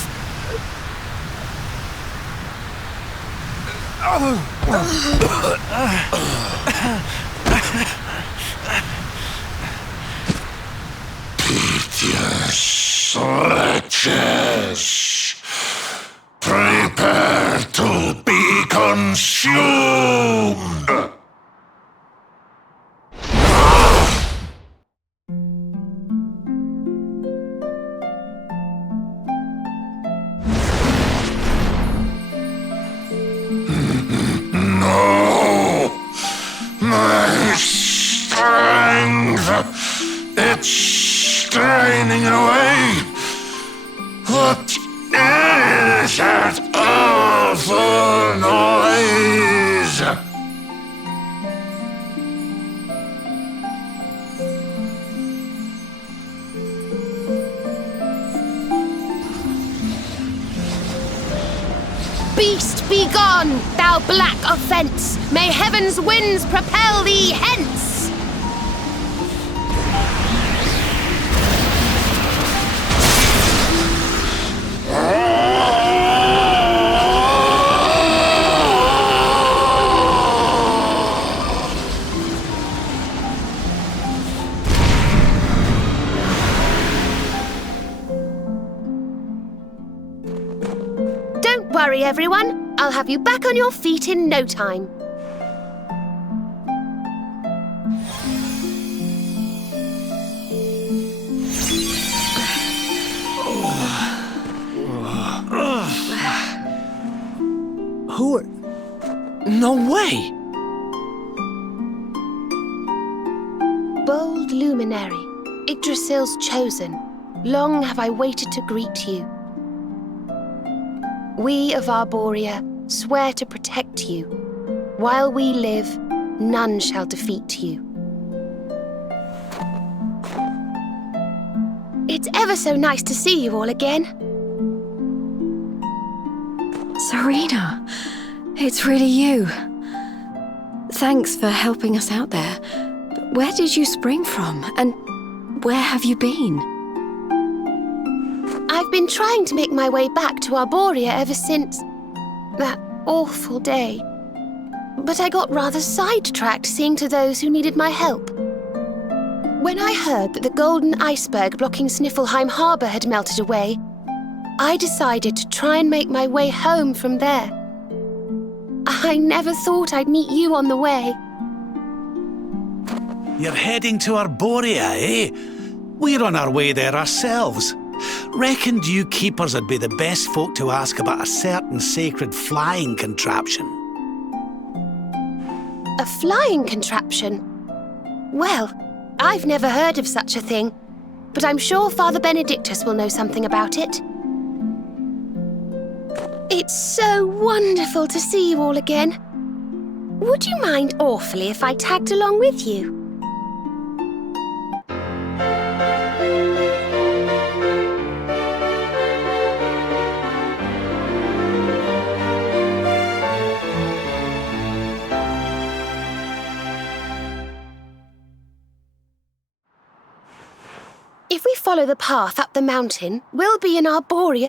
Piteous wretches, prepare to be consumed! No! My strength! It's straining away! What is that awful noise? Beast, be gone, thou black offence! May heaven's winds propel thee hence! Don't worry, everyone. I'll have you back on your feet in no time. Who are... No way! Bold luminary, Yggdrasil's chosen, long have I waited to greet you. We of Arborea swear to protect you. While we live, none shall defeat you. It's ever so nice to see you all again. Serena, it's really you. Thanks for helping us out there. But where did you spring from? And where have you been? I've been trying to make my way back to Arborea ever since that awful day. But I got rather sidetracked seeing to those who needed my help. When I heard that the golden iceberg blocking Sniffelheim Harbour had melted away, I decided to try and make my way home from there. I never thought I'd meet you on the way. You're heading to Arborea, eh? We're on our way there ourselves. Reckoned you keepers would be the best folk to ask about a certain sacred flying contraption. A flying contraption? Well, I've never heard of such a thing, but I'm sure Father Benedictus will know something about it. It's so wonderful to see you all again. Would you mind awfully if I tagged along with you? If we follow the path up the mountain, we'll be in Arborea.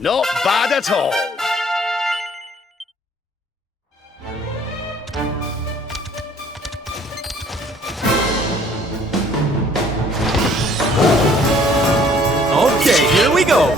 Not bad at all. Okay, here we go.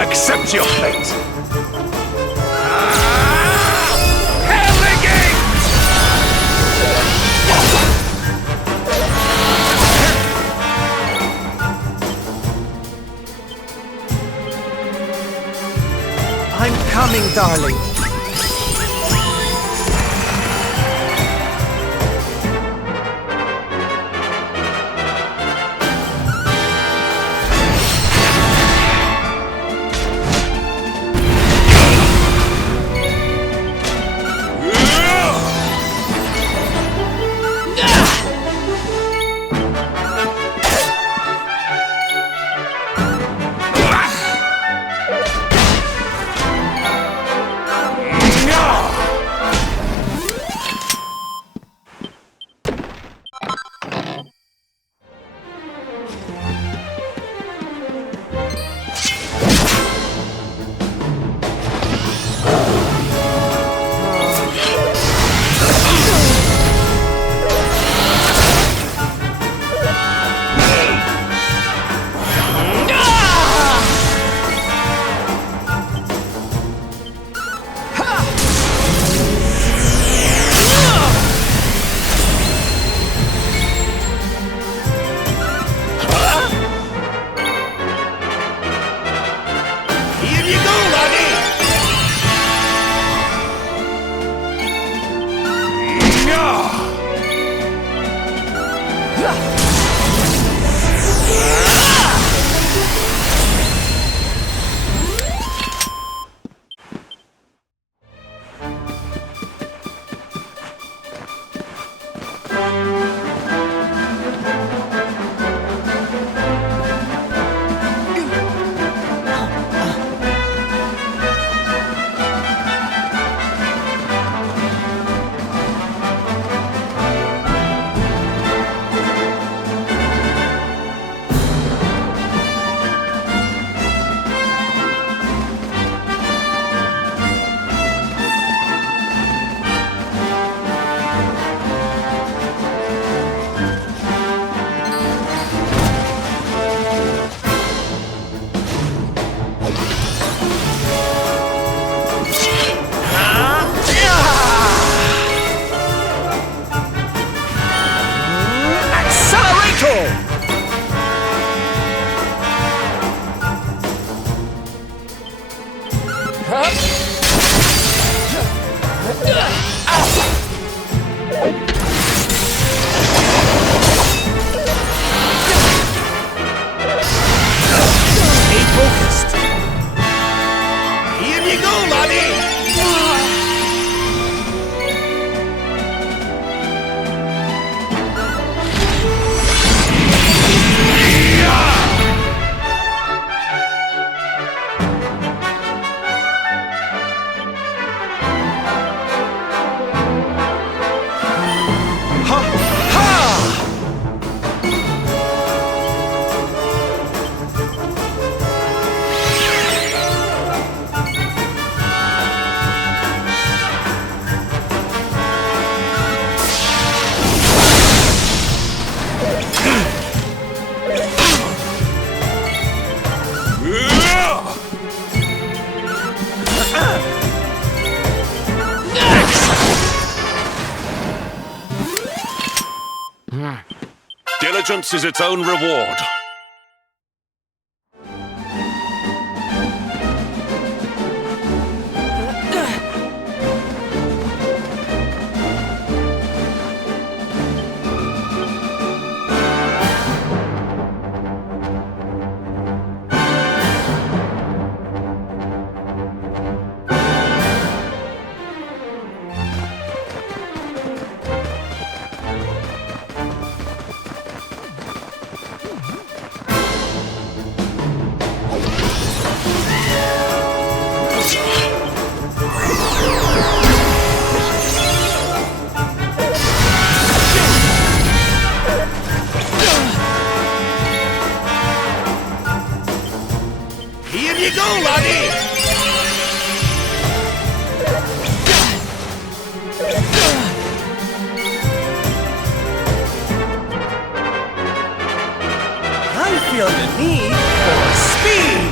Accept your fate! I'm coming, darling. you go, laddie! Diligence is its own reward. Here you go, laddie! I feel the need for speed!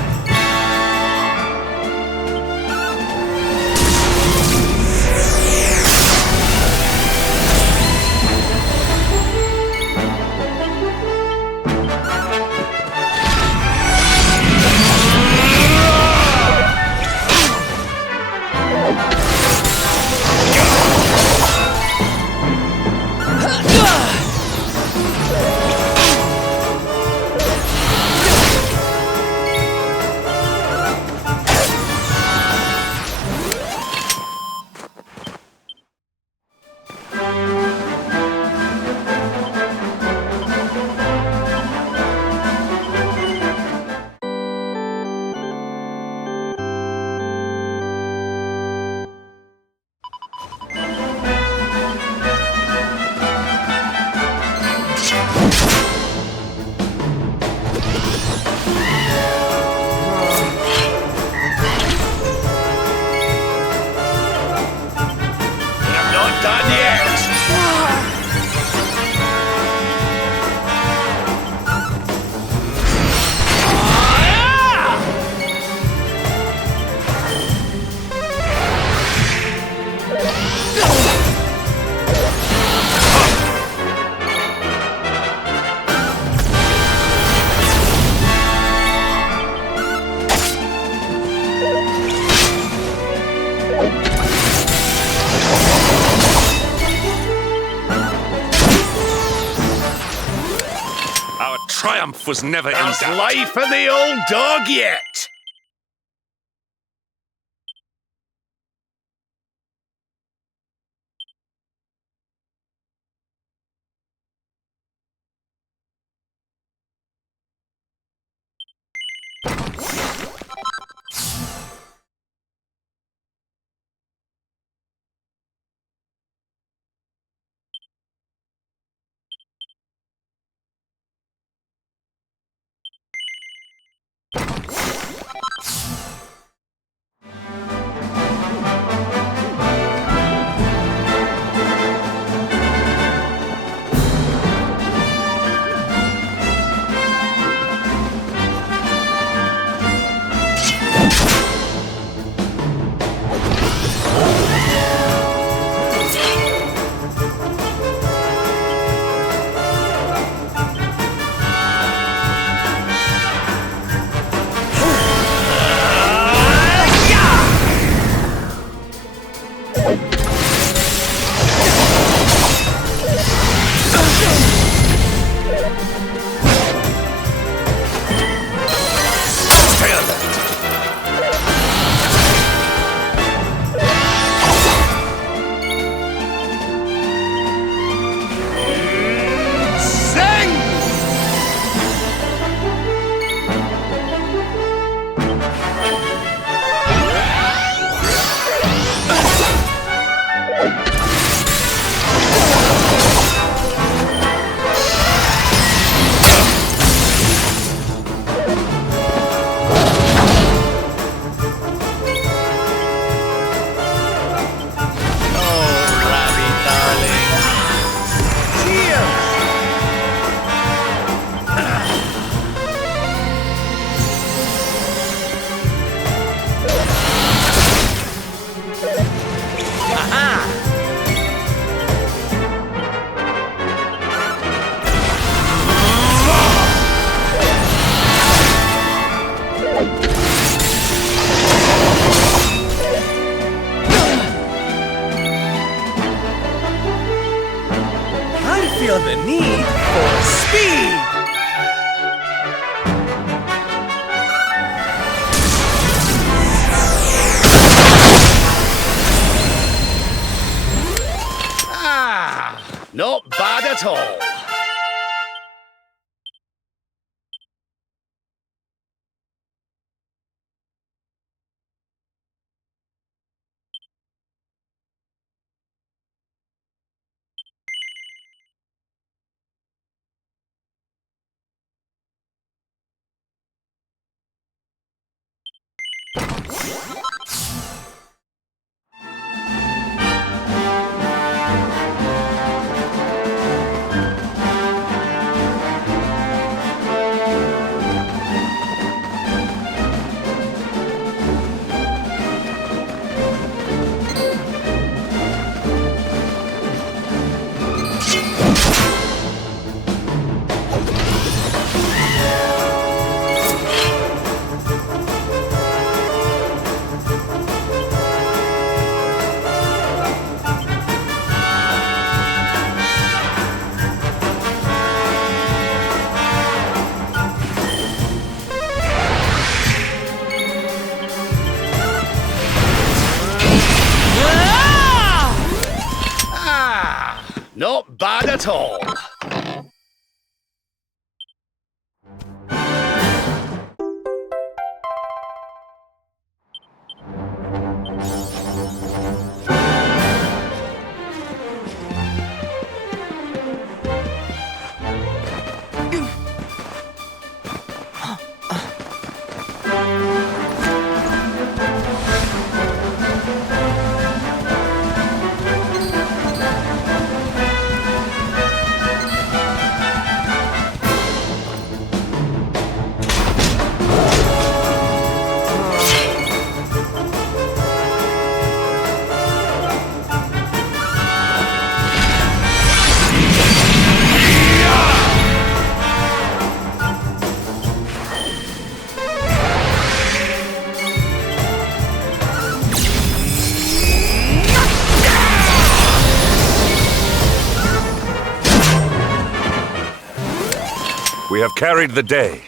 Triumph was never in How's doubt. life for the old dog yet? the need for speed! Not bad at all. Not bad at all. We have carried the day.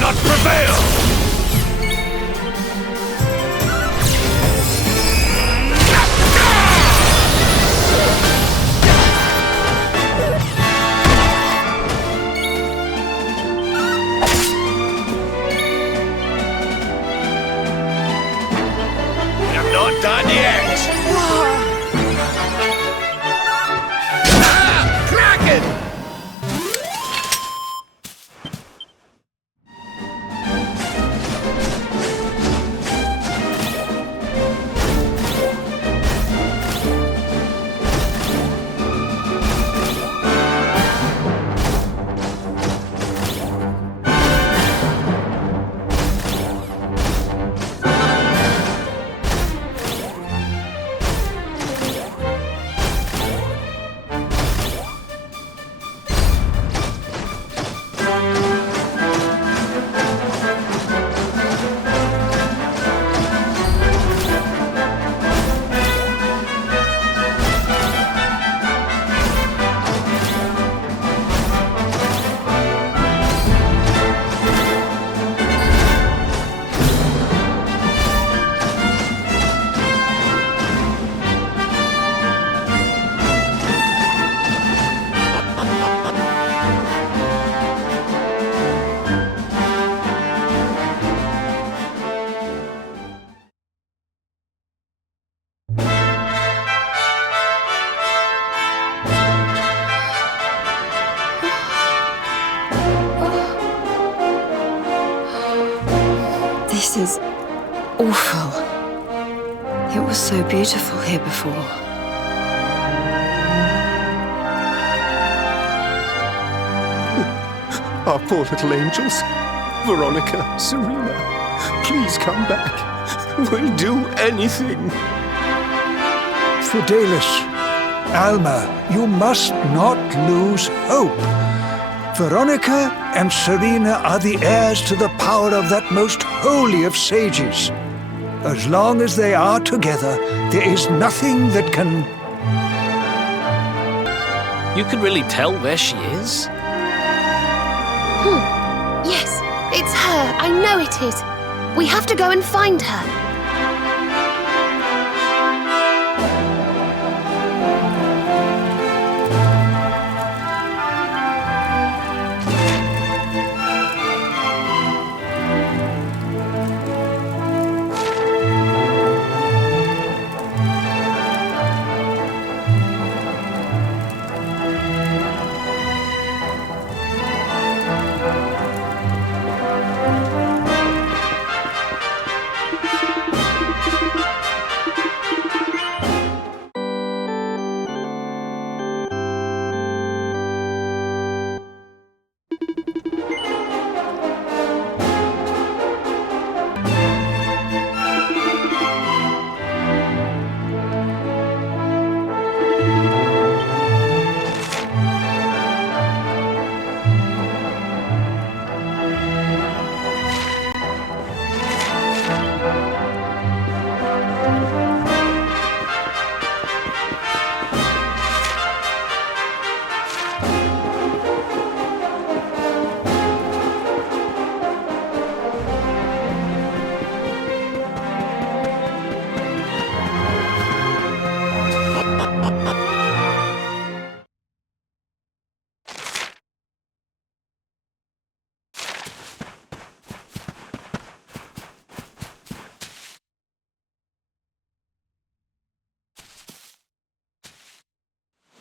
not prevail! I'm not done yet! Kraken! This is awful. It was so beautiful here before. Our poor little angels. Veronica, Serena, please come back. We'll do anything. Fidelis. Alma, you must not lose hope. Veronica and Serena are the heirs to the power of that most holy of sages. As long as they are together, there is nothing that can... You can really tell where she is? Yes, it's her. I know it is. We have to go and find her.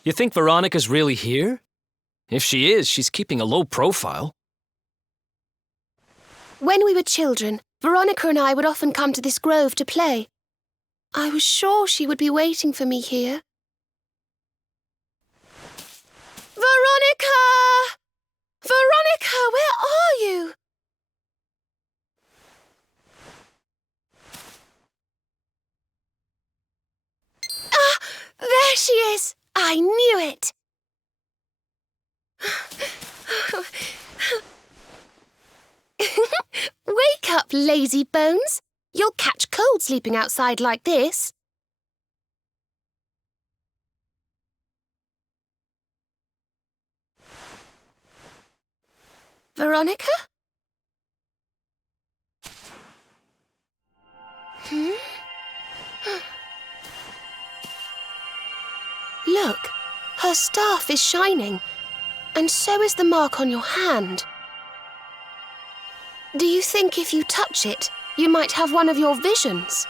You think Veronica's really here? If she is, she's keeping a low profile. When we were children, Veronica and I would often come to this grove to play. I was sure she would be waiting for me here. Veronica! Veronica, where are you? Ah, there she is! I knew it! Wake up, lazy bones! You'll catch cold sleeping outside like this. Veronica? Look, her staff is shining, and so is the mark on your hand. Do you think if you touch it, you might have one of your visions?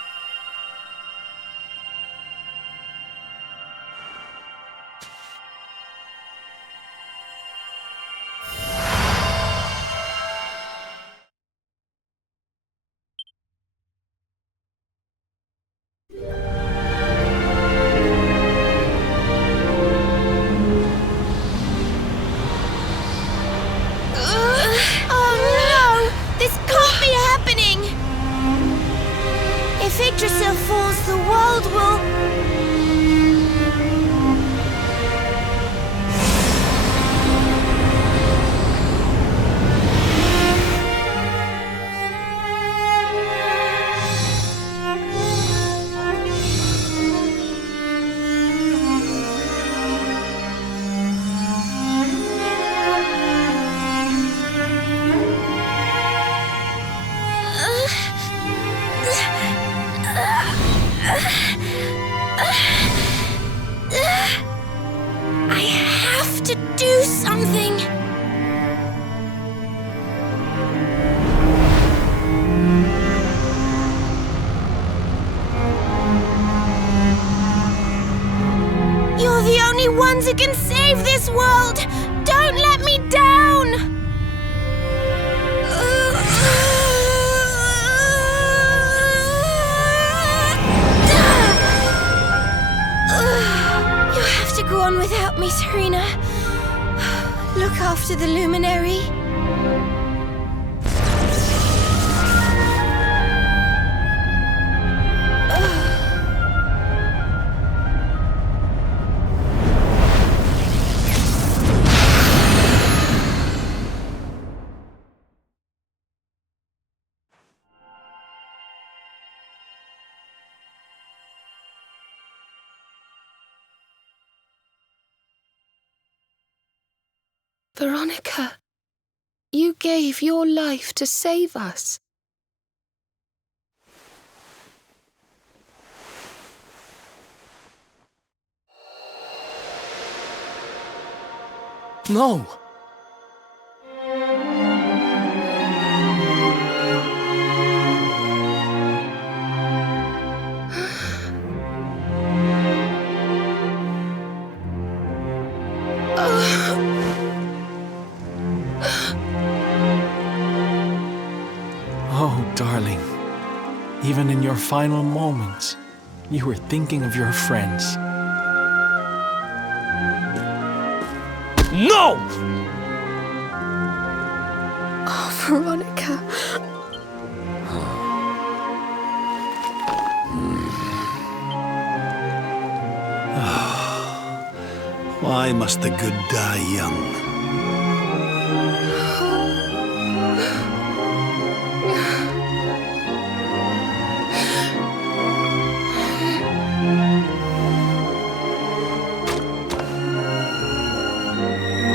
Who can save this world? Don't let me down! You have to go on without me, Serena. Look after the luminary. Veronica, you gave your life to save us. No! Oh, darling. Even in your final moments, you were thinking of your friends. No! Oh, Veronica. Why must the good die young?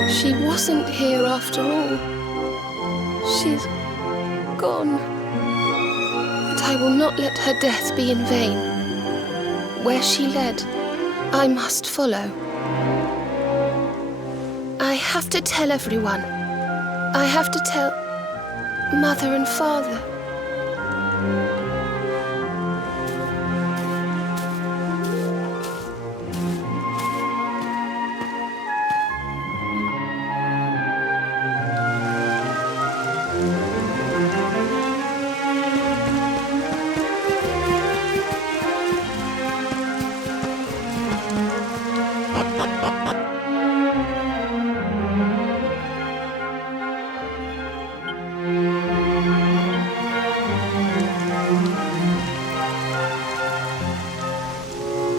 She wasn't here after all. She's gone. But I will not let her death be in vain. Where she led, I must follow. I have to tell everyone. I have to tell Mother and Father.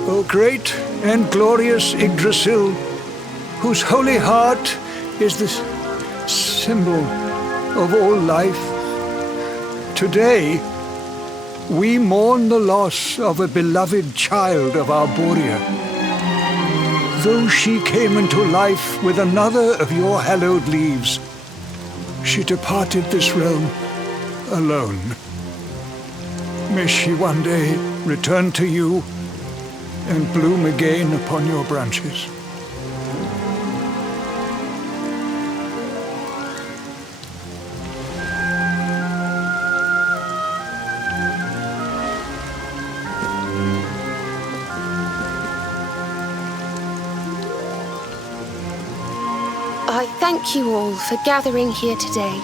O great and glorious Yggdrasil, whose holy heart is the symbol of all life, today we mourn the loss of a beloved child of Arborea. Though she came into life with another of your hallowed leaves, she departed this realm alone. May she one day return to you and bloom again upon your branches. I thank you all for gathering here today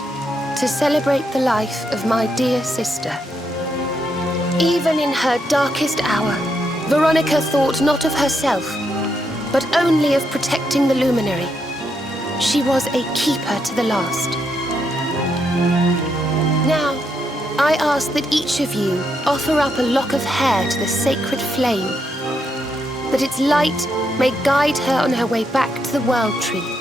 to celebrate the life of my dear sister. Even in her darkest hour, Veronica thought not of herself, but only of protecting the luminary. She was a keeper to the last. Now, I ask that each of you offer up a lock of hair to the sacred flame, that its light may guide her on her way back to the World Tree.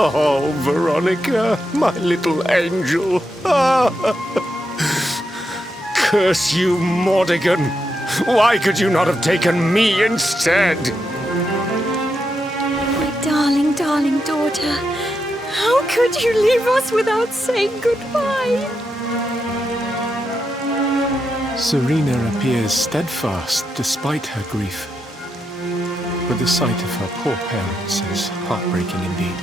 Oh, Veronica, my little angel. Ah. Curse you, Mordigan. Why could you not have taken me instead? My darling, darling daughter. How could you leave us without saying goodbye? Serena appears steadfast despite her grief. But the sight of her poor parents is heartbreaking indeed.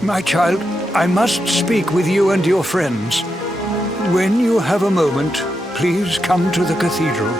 My child, I must speak with you and your friends. When you have a moment, please come to the cathedral.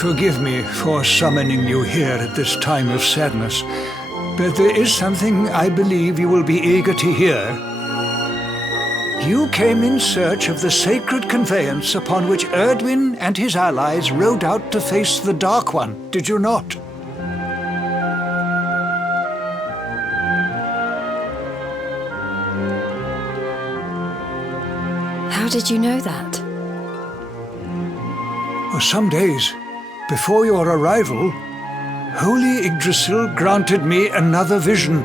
forgive me for summoning you here at this time of sadness, but there is something I believe you will be eager to hear. You came in search of the sacred conveyance upon which Erdwin and his allies rode out to face the Dark One, did you not? How did you know that? For some days before your arrival, Holy Yggdrasil granted me another vision.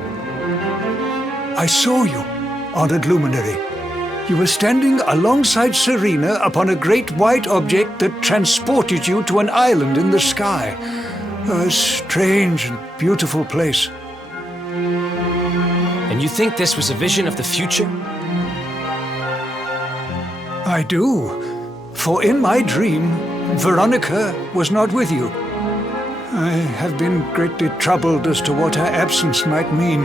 I saw you, honored luminary. You were standing alongside Serena upon a great white object that transported you to an island in the sky. A strange and beautiful place. And you think this was a vision of the future? I do, for in my dream, Veronica was not with you. I have been greatly troubled as to what her absence might mean.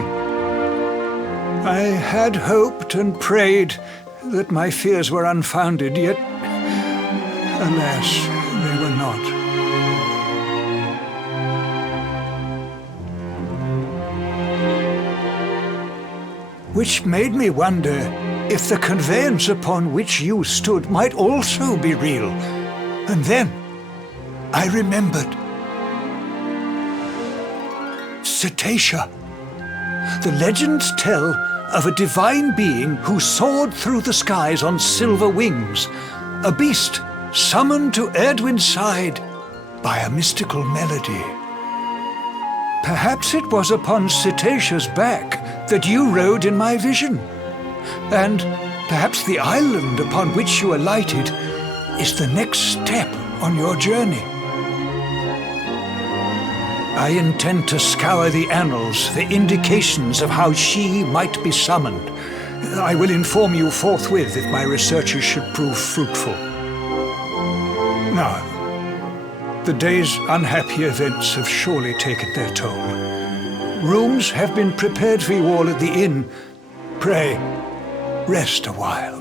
I had hoped and prayed that my fears were unfounded, yet, alas, they were not. Which made me wonder if the conveyance upon which you stood might also be real. And then I remembered. Cetacea. The legends tell of a divine being who soared through the skies on silver wings, a beast summoned to Erdwin's side by a mystical melody. Perhaps it was upon Cetacea's back that you rode in my vision, and perhaps the island upon which you alighted is the next step on your journey. I intend to scour the annals for indications of how she might be summoned. I will inform you forthwith if my researches should prove fruitful. Now, the day's unhappy events have surely taken their toll. Rooms have been prepared for you all at the inn. Pray, rest a while.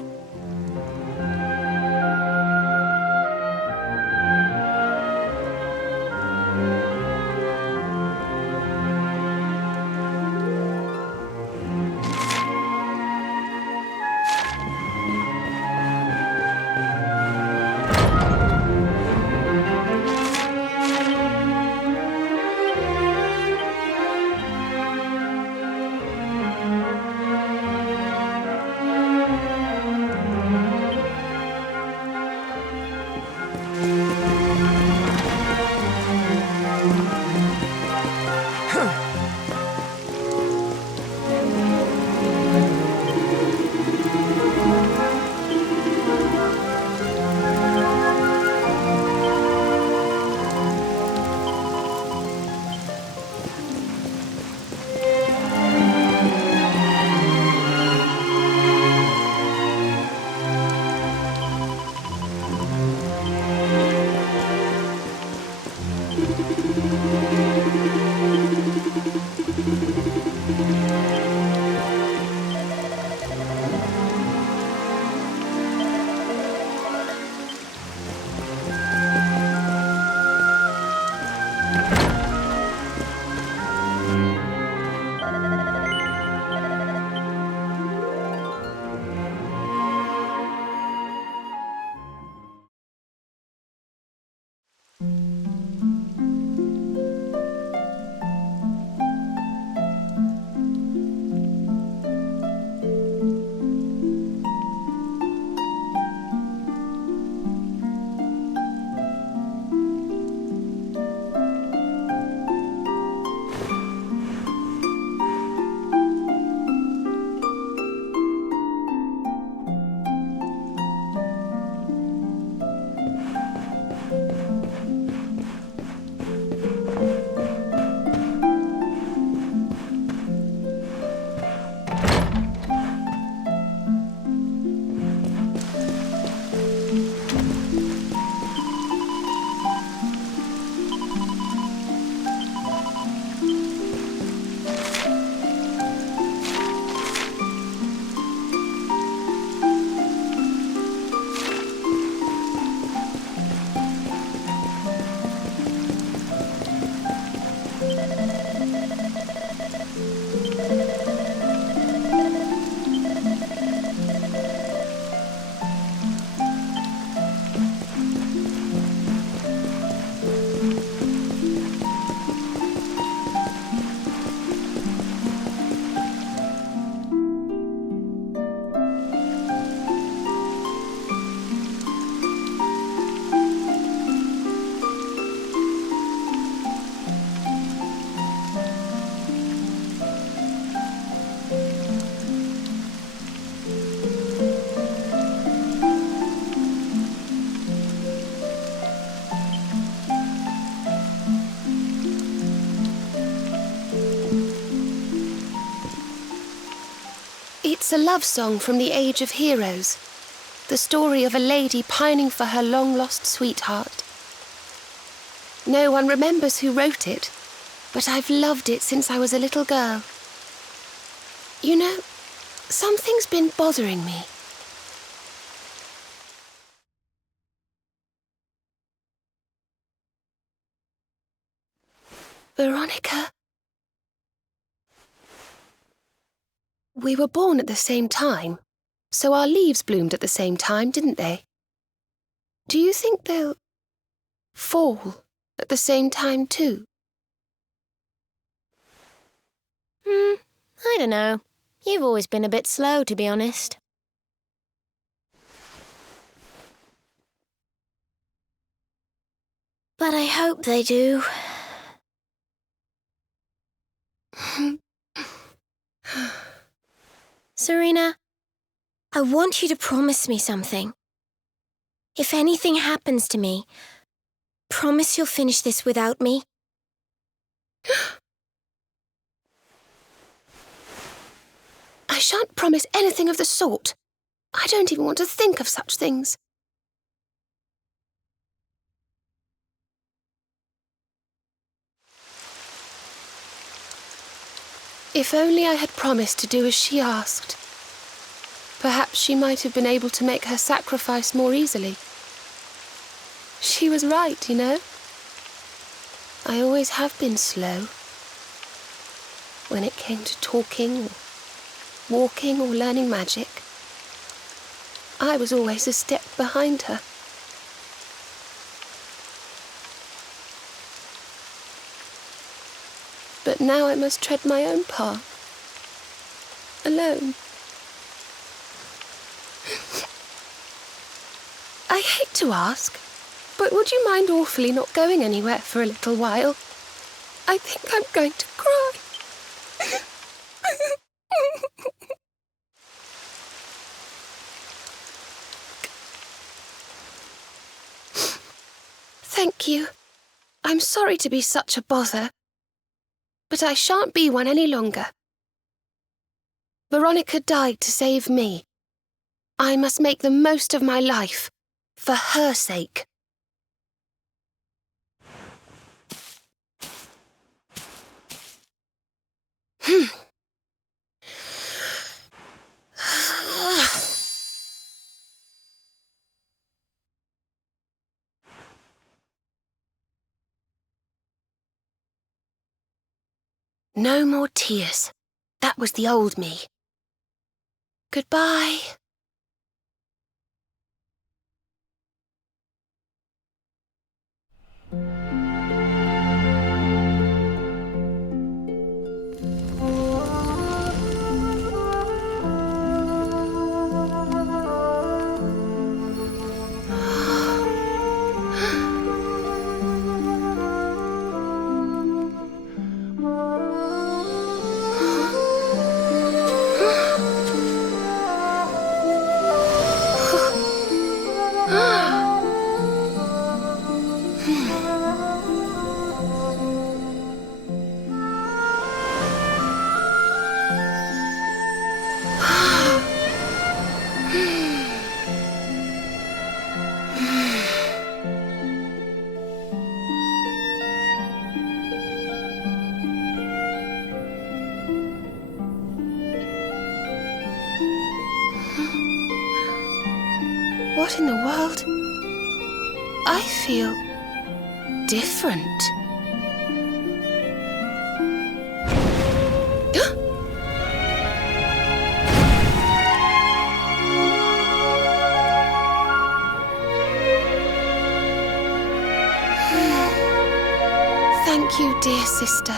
It's a love song from the Age of Heroes. The story of a lady pining for her long-lost sweetheart. No one remembers who wrote it, but I've loved it since I was a little girl. You know, something's been bothering me. Veronica? We were born at the same time, so our leaves bloomed at the same time, didn't they? Do you think they'll fall at the same time too? I don't know. You've always been a bit slow, to be honest. But I hope they do. Serena, I want you to promise me something. If anything happens to me, promise you'll finish this without me. I shan't promise anything of the sort. I don't even want to think of such things. If only I had promised to do as she asked. Perhaps she might have been able to make her sacrifice more easily. She was right, you know. I always have been slow. When it came to talking, or walking, or learning magic, I was always a step behind her. But now I must tread my own path, alone. I hate to ask, but would you mind awfully not going anywhere for a little while? I think I'm going to cry. Thank you. I'm sorry to be such a bother, but I shan't be one any longer. Veronica died to save me. I must make the most of my life, for her sake. No more tears. That was the old me. Goodbye. What in the world? I feel different. Thank you, dear sister.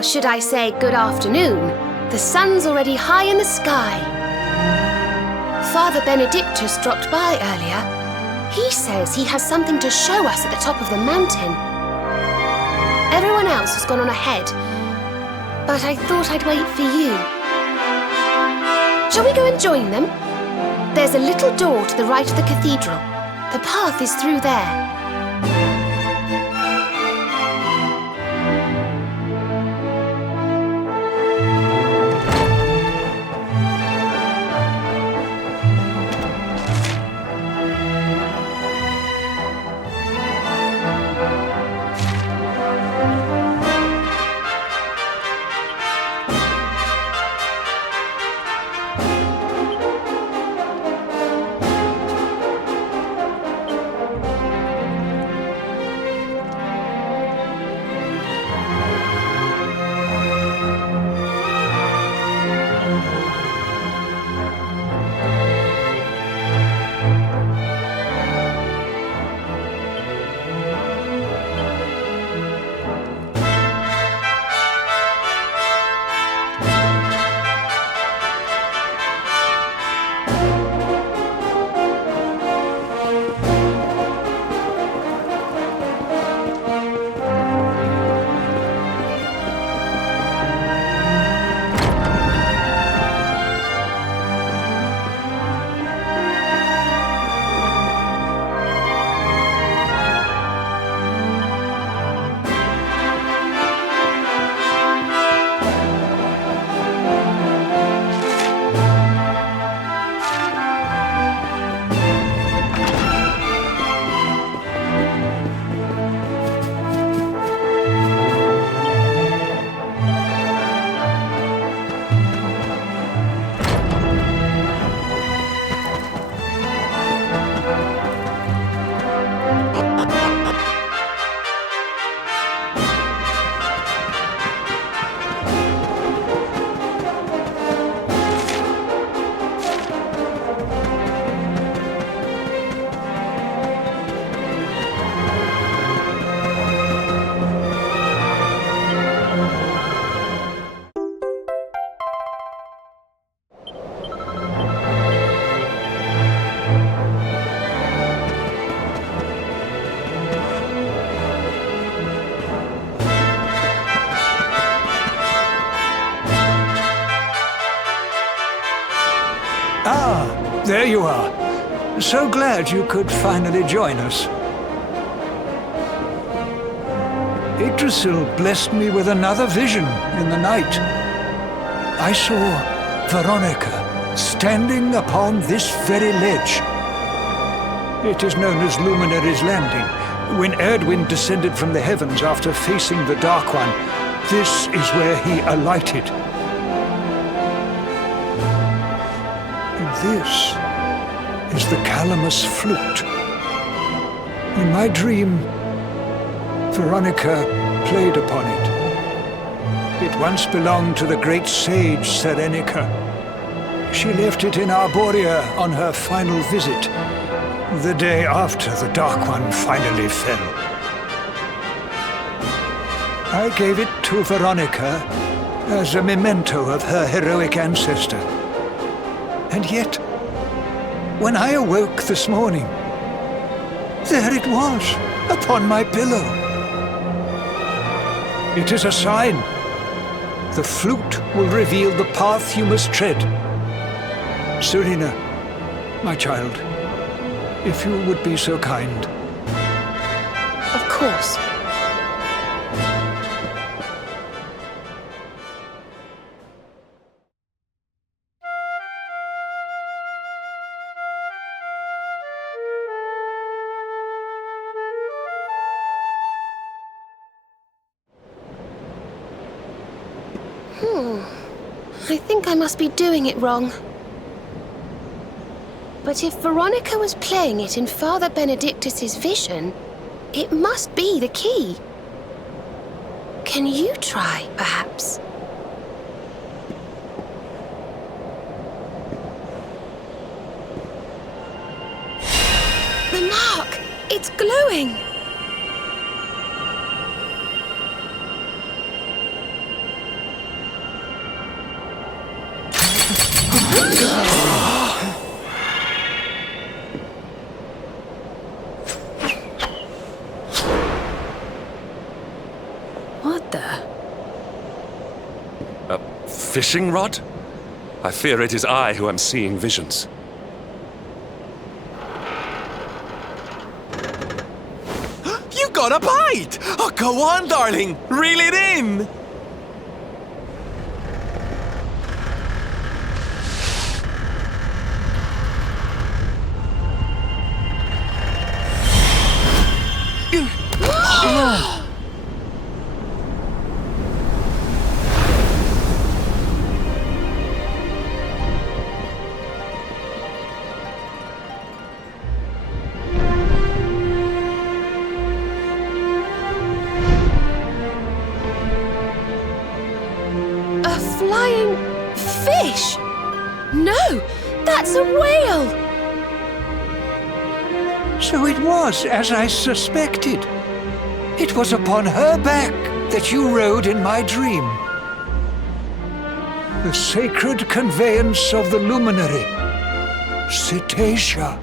Or should I say good afternoon? The sun's already high in the sky. Father Benedictus dropped by earlier. He says he has something to show us at the top of the mountain. Everyone else has gone on ahead, but I thought I'd wait for you. Shall we go and join them? There's a little door to the right of the cathedral. The path is through there. Ah, there you are. So glad you could finally join us. Yggdrasil blessed me with another vision in the night. I saw Veronica standing upon this very ledge. It is known as Luminary's Landing. When Erdwin descended from the heavens after facing the Dark One, this is where he alighted. And this is the Calamus flute. In my dream, Veronica played upon it. It once belonged to the great sage Serenica. She left it in Arborea on her final visit, the day after the Dark One finally fell. I gave it to Veronica as a memento of her heroic ancestor. And yet, when I awoke this morning, there it was, upon my pillow. It is a sign. The flute will reveal the path you must tread. Serena, my child, if you would be so kind. Of course. I think I must be doing it wrong. But if Veronica was playing it in Father Benedictus's vision, it must be the key. Can you try, perhaps? The mark! It's glowing! fishing rod? I fear it is I who am seeing visions. You got a bite! Oh, go on, darling! Reel it in! A flying fish? No, that's a whale! So it was as I suspected. It was upon her back that you rode in my dream. The sacred conveyance of the luminary, Cetacea.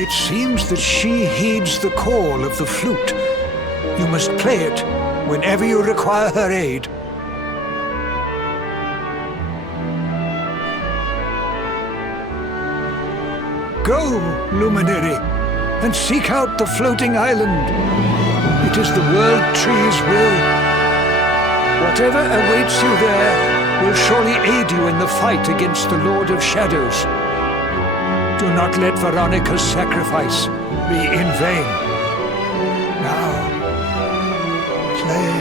It seems that she heeds the call of the flute. You must play it whenever you require her aid. Go, luminary, and seek out the floating island. It is the World Tree's will. Whatever awaits you there will surely aid you in the fight against the Lord of Shadows. Do not let Veronica's sacrifice be in vain. Now, play.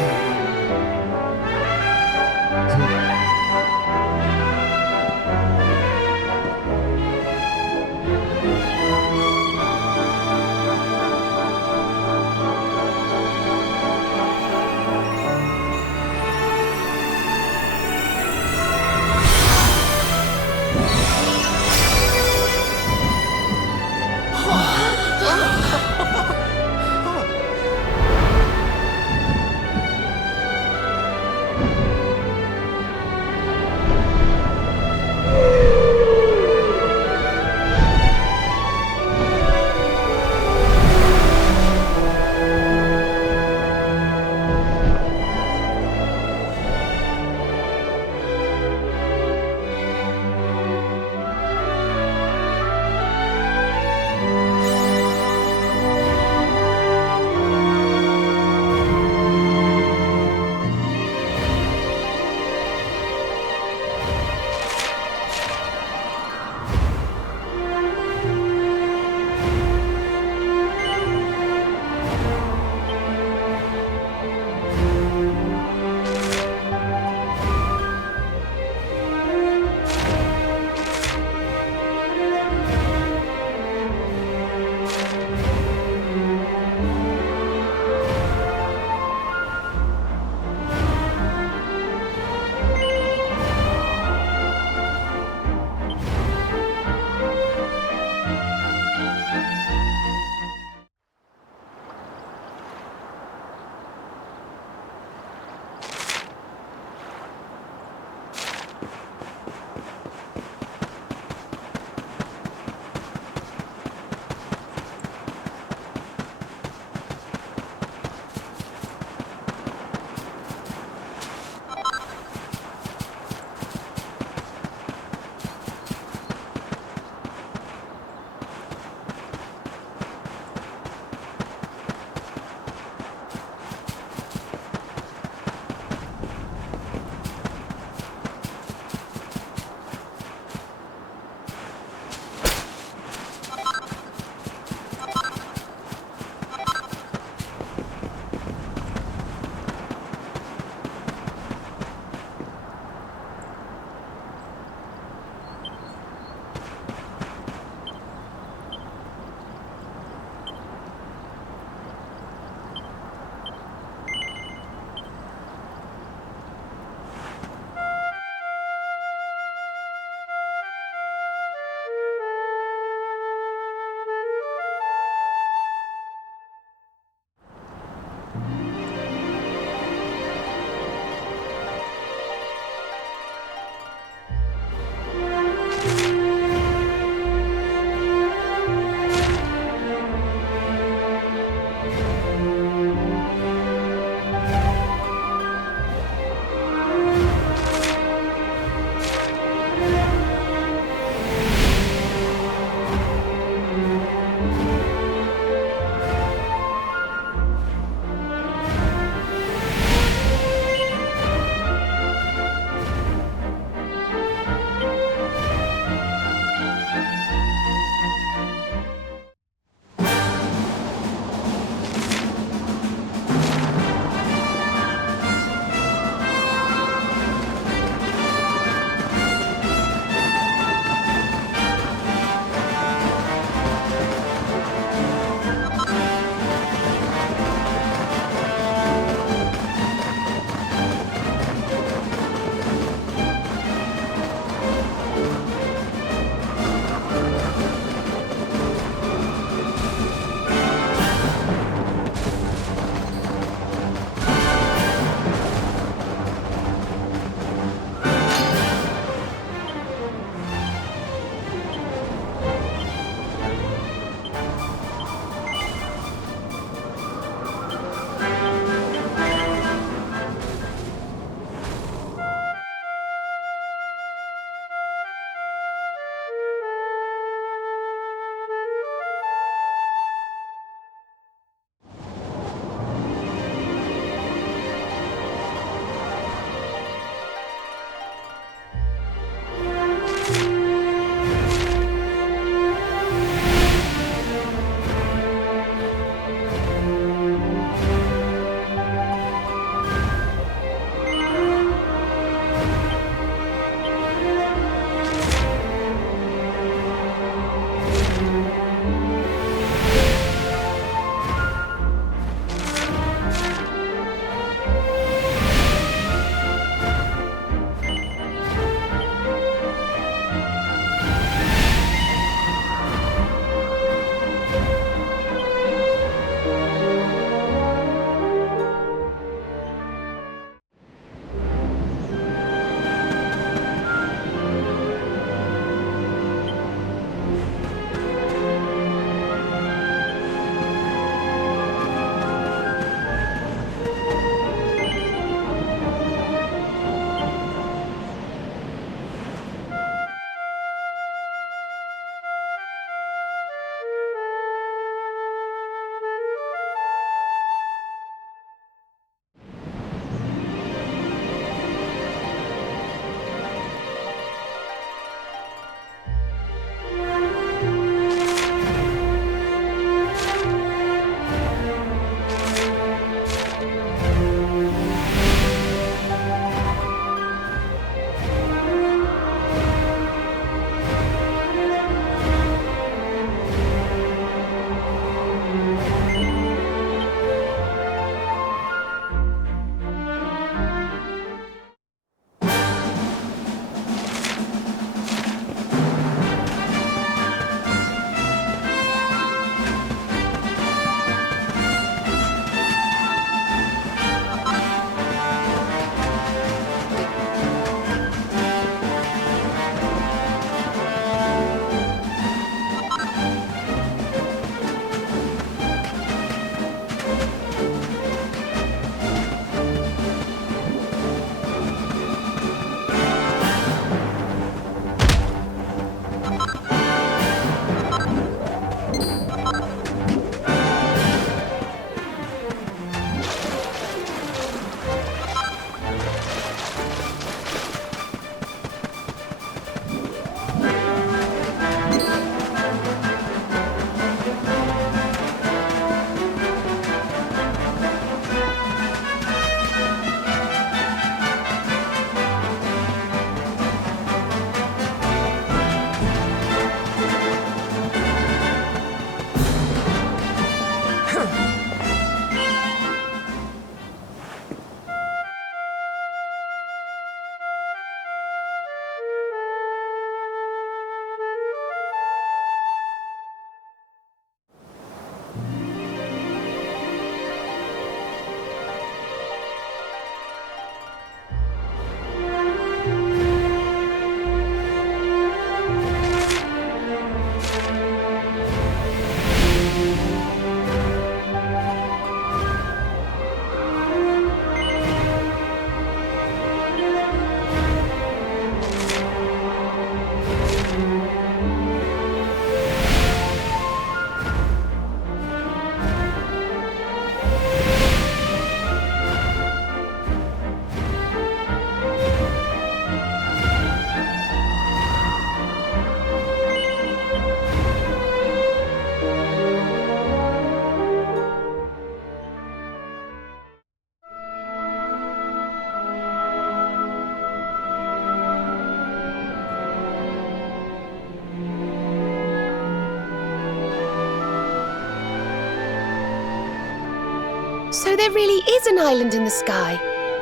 So there really is an island in the sky,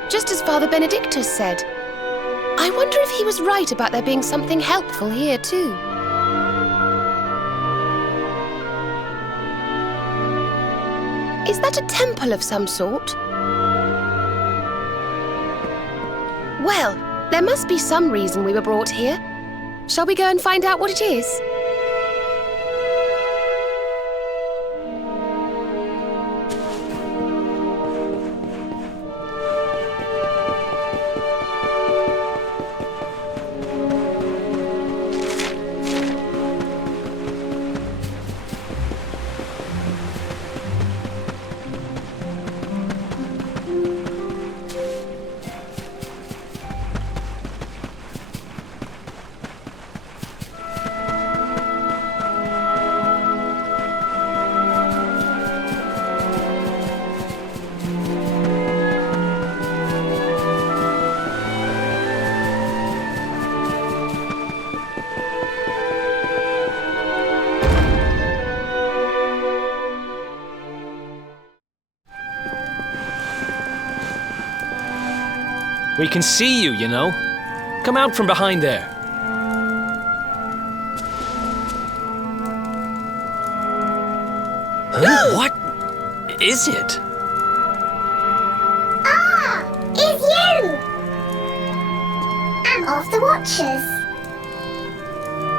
just as Father Benedictus said. I wonder if he was right about there being something helpful here too. Is that a temple of some sort? Well, there must be some reason we were brought here. Shall we go and find out what it is? We can see you, you know. Come out from behind there. Huh? What is it? Ah! It's you! I'm of the Watchers.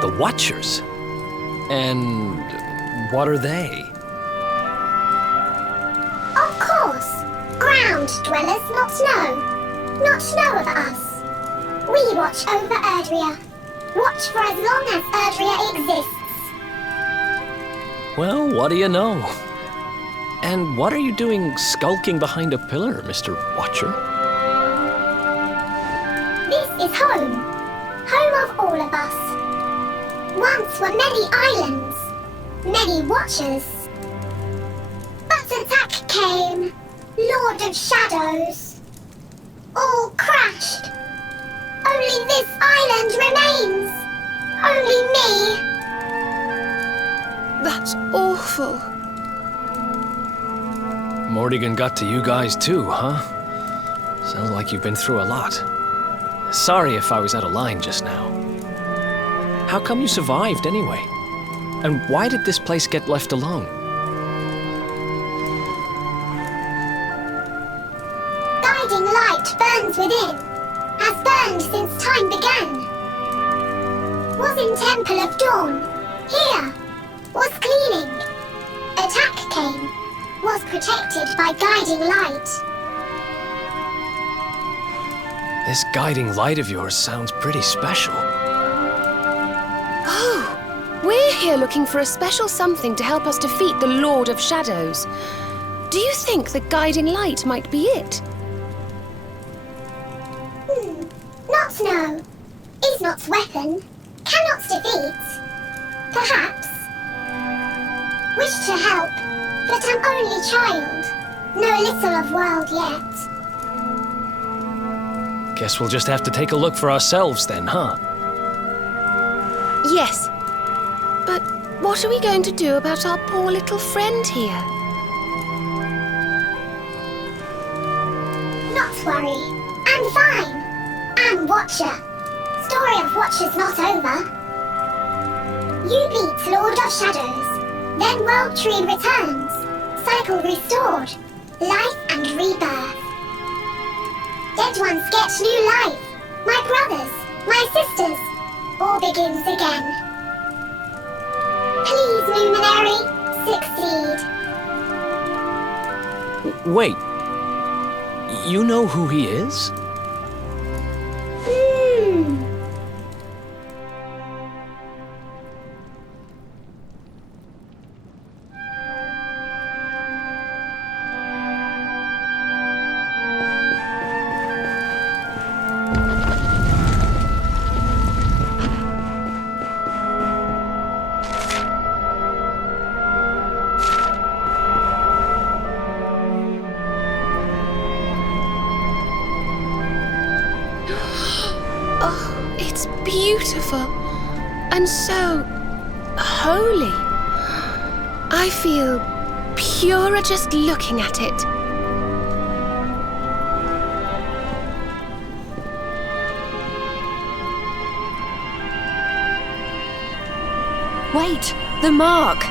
The Watchers? And what are they? Of course. Ground dwellers not know of us. We watch over Erdrea. Watch for as long as Erdrea exists. Well, what do you know? And what are you doing skulking behind a pillar, Mr. Watcher? This is home. Home of all of us. Once were many islands, many Watchers. But attack came, Lord of Shadows. All crashed. Only this island remains. Only me. That's awful. Morrigan got to you guys too, huh? Sounds like you've been through a lot. Sorry if I was out of line just now. How come you survived anyway? And why did this place get left alone? Guiding light burns within, has burned since time began. Was in Temple of Dawn, here, was cleaning. Attack came, was protected by guiding light. This guiding light of yours sounds pretty special. Oh, we're here looking for a special something to help us defeat the Lord of Shadows. Do you think the guiding light might be it? Not know. Is not weapon. Cannot defeat. Perhaps. Wish to help, but am only child. Know little of world yet. Guess we'll just have to take a look for ourselves then, huh? Yes. But what are we going to do about our poor little friend here? Not worry. I'm fine. I'm Watcher. Story of Watchers not over. You beat Lord of Shadows. Then World Tree returns. Cycle restored. Life and rebirth. Dead ones get new life. My brothers, my sisters. All begins again. Please, Luminary, succeed. Wait. You know who he is? Oh, it's beautiful and so holy. I feel purer just looking at it. Wait, the mark.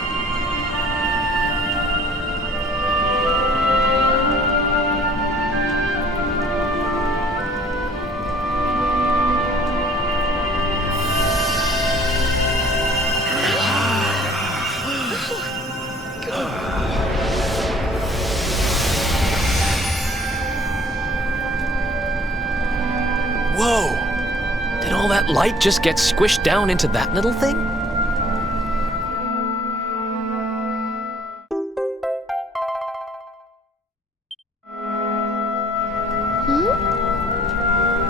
Whoa! Did all that light just get squished down into that little thing?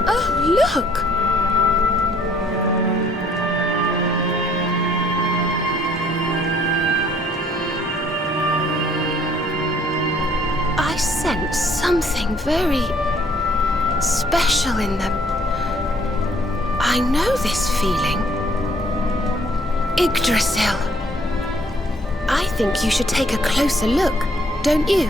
Oh, look! I sense something very special in them. I know this feeling. Yggdrasil. I think you should take a closer look, don't you?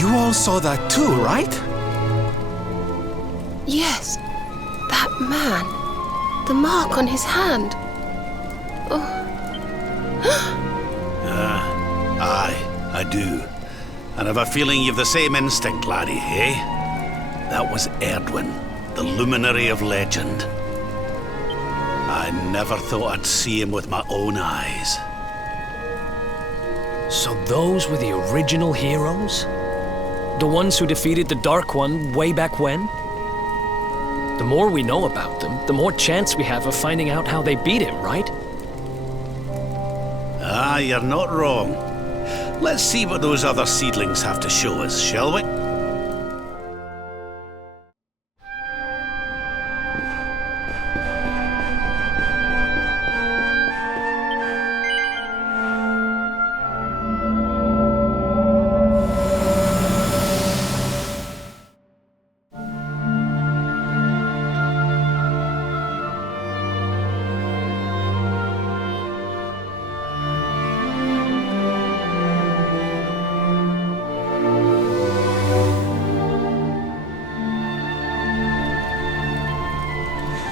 You all saw that too, right? Yes. That man. The mark on his hand. Oh. Aye, I do. And I've a feeling you've the same instinct, laddie, eh? That was Erdwin, the luminary of legend. I never thought I'd see him with my own eyes. So those were the original heroes? The ones who defeated the Dark One way back when? The more we know about them, the more chance we have of finding out how they beat him, right? Ah, you're not wrong. Let's see what those other seedlings have to show us, shall we?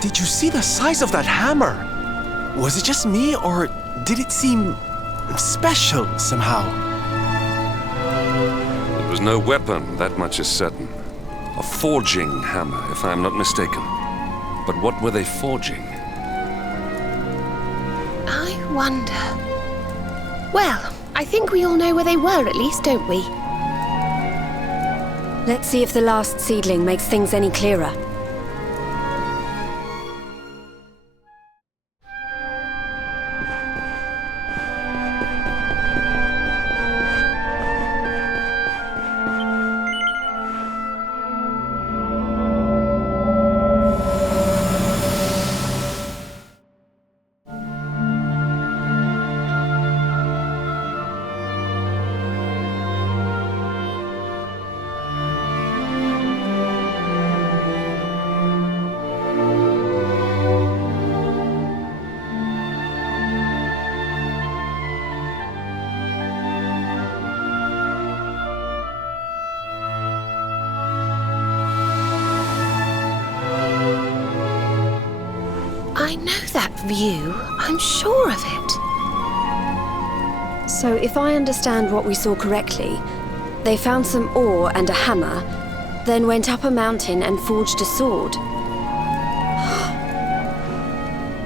Did you see the size of that hammer? Was it just me, or did it seem special somehow? It was no weapon, that much is certain. A forging hammer, if I am not mistaken. But what were they forging? I wonder. Well, I think we all know where they were at least, don't we? Let's see if the last seedling makes things any clearer. I know that view. I'm sure of it. So if I understand what we saw correctly, they found some ore and a hammer, then went up a mountain and forged a sword.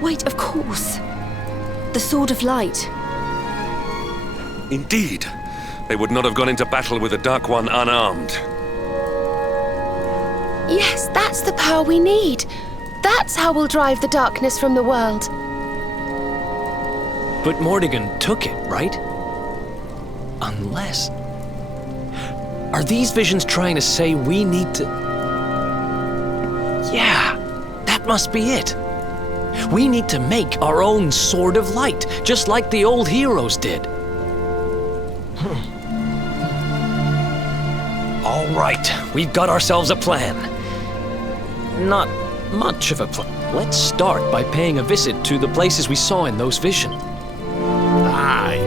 Wait, of course. The Sword of Light. Indeed. They would not have gone into battle with the Dark One unarmed. Yes, that's the power we need. That's how we'll drive the darkness from the world. But Mordegon took it, right? Unless... Are these visions trying to say we need to... Yeah, that must be it. We need to make our own Sword of Light, just like the old heroes did. All right, we've got ourselves a plan. Not much of a plan. Let's start by paying a visit to the places we saw in those visions. Aye.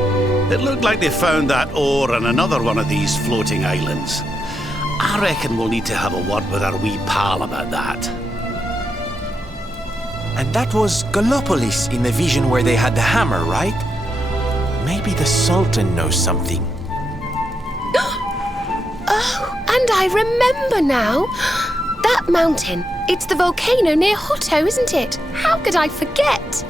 It looked like they found that ore on another one of these floating islands. I reckon we'll need to have a word with our wee pal about that. And that was Gallopolis in the vision where they had the hammer, right? Maybe the Sultan knows something. Oh, and I remember now. That mountain. It's the volcano near Hotto, isn't it? How could I forget?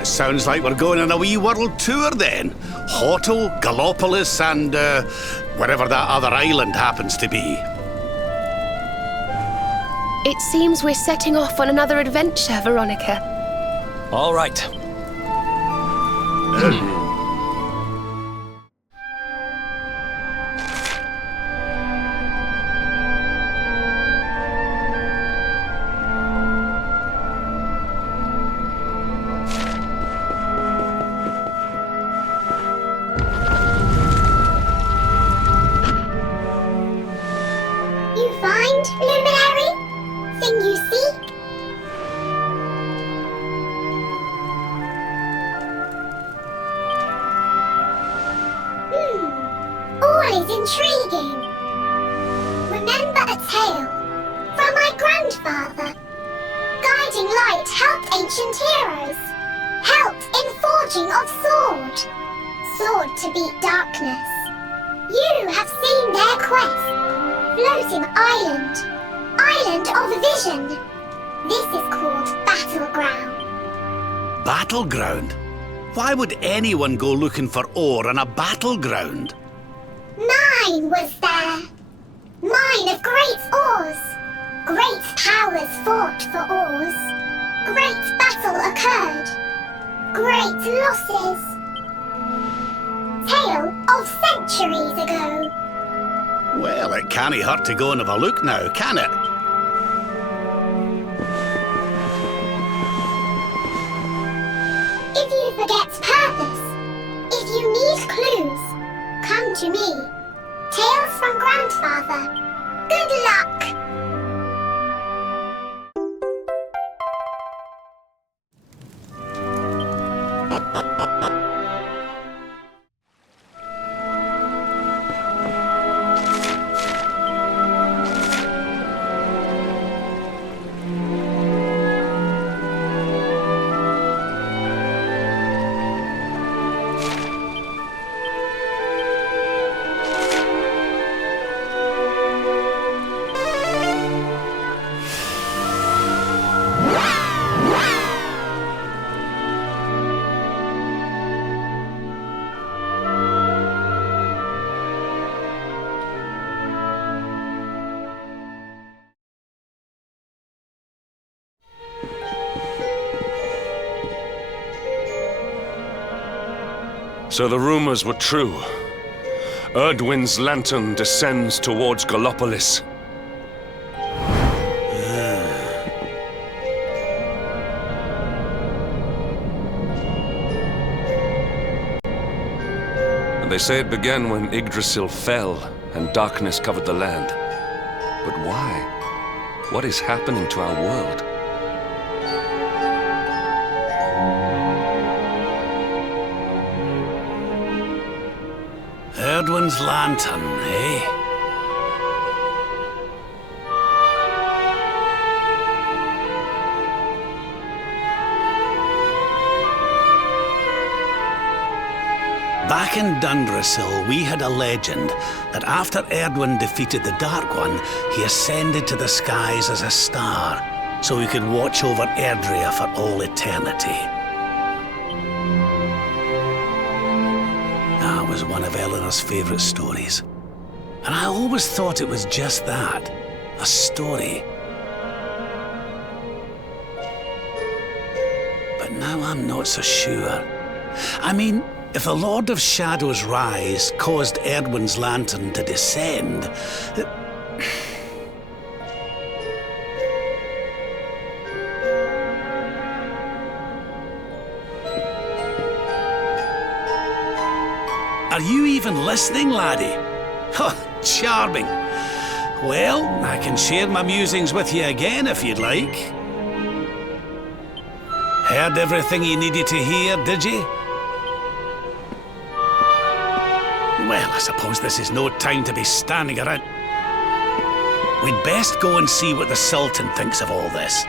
It sounds like we're going on a wee world tour then. Hotto, Gallopolis, and wherever that other island happens to be. It seems we're setting off on another adventure, Veronica. All right. You find, Luminary? Thing you seek? intriguing. Remember a tale from my grandfather. Guiding light helped ancient heroes. Helped in forging of sword. Sword to beat darkness. You have seen their quest. Floating island. Island of vision. This is called Battleground. Battleground? Why would anyone go looking for ore on a battleground? Mine was there. Mine of great ores. Great powers fought for ores. Great battle occurred. Great losses. Tale of centuries ago. Well, it can't hurt to go and have a look now, can it? If you forget purpose, if you need clues, come to me. Tales from Grandfather. Good luck! So the rumors were true. Erdwin's lantern descends towards Gallopolis. They say it began when Yggdrasil fell and darkness covered the land. But why? What is happening to our world? Erdwin's lantern, eh? Back in Dundrasil, we had a legend that after Erdwin defeated the Dark One, he ascended to the skies as a star, so he could watch over Erdrea for all eternity. That was one of Eleanor's favourite stories. And I always thought it was just that, a story. But now I'm not so sure. I mean, if the Lord of Shadow's rise caused Erdwin's lantern to descend... Are you even listening, laddie? Oh, charming. Well, I can share my musings with you again if you'd like. Heard everything you needed to hear, did you? Well, I suppose this is no time to be standing around. We'd best go and see what the Sultan thinks of all this.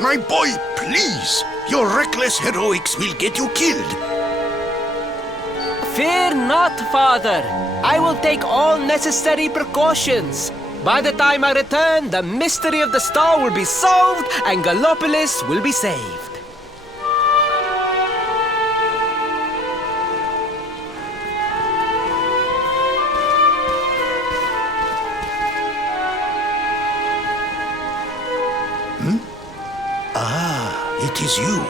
My boy, please! Your reckless heroics will get you killed! Fear not, Father. I will take all necessary precautions. By the time I return, the mystery of the star will be solved and Gallopolis will be saved. It is you.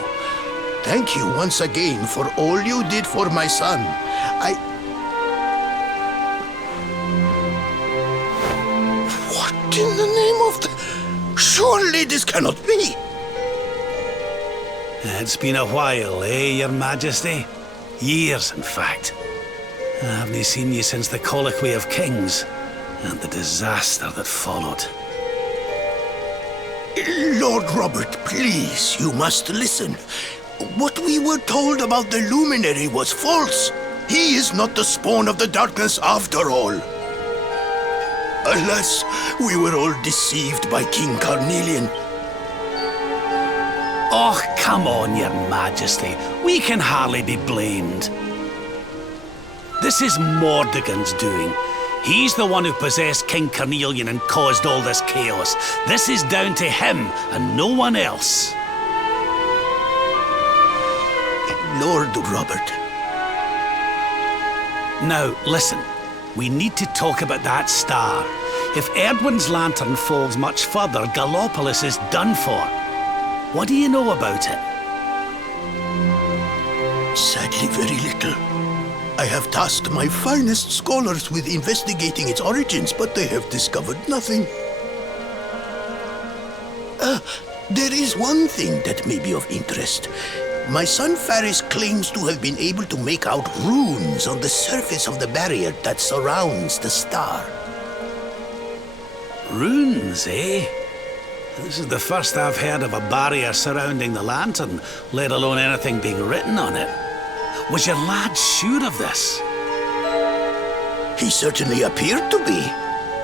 Thank you once again for all you did for my son. What in the name of the... Surely this cannot be. It's been a while, Your Majesty? Years, in fact. I haven't seen you since the Colloquy of Kings and the disaster that followed. Lord Robert, please, you must listen. What we were told about the luminary was false. He is not the spawn of the darkness after all. Alas, we were all deceived by King Carnelian. Oh, come on, Your Majesty. We can hardly be blamed. This is Mordegon's doing. He's the one who possessed King Carnelian and caused all this chaos. This is down to him and no one else. Lord Robert. Now, listen. We need to talk about that star. If Erdwin's lantern falls much further, Gallopolis is done for. What do you know about it? Sadly, very little. I have tasked my finest scholars with investigating its origins, but they have discovered nothing. There is one thing that may be of interest. My son Faris claims to have been able to make out runes on the surface of the barrier that surrounds the star. Runes, eh? This is the first I've heard of a barrier surrounding the lantern, let alone anything being written on it. Was your lad sure of this? He certainly appeared to be.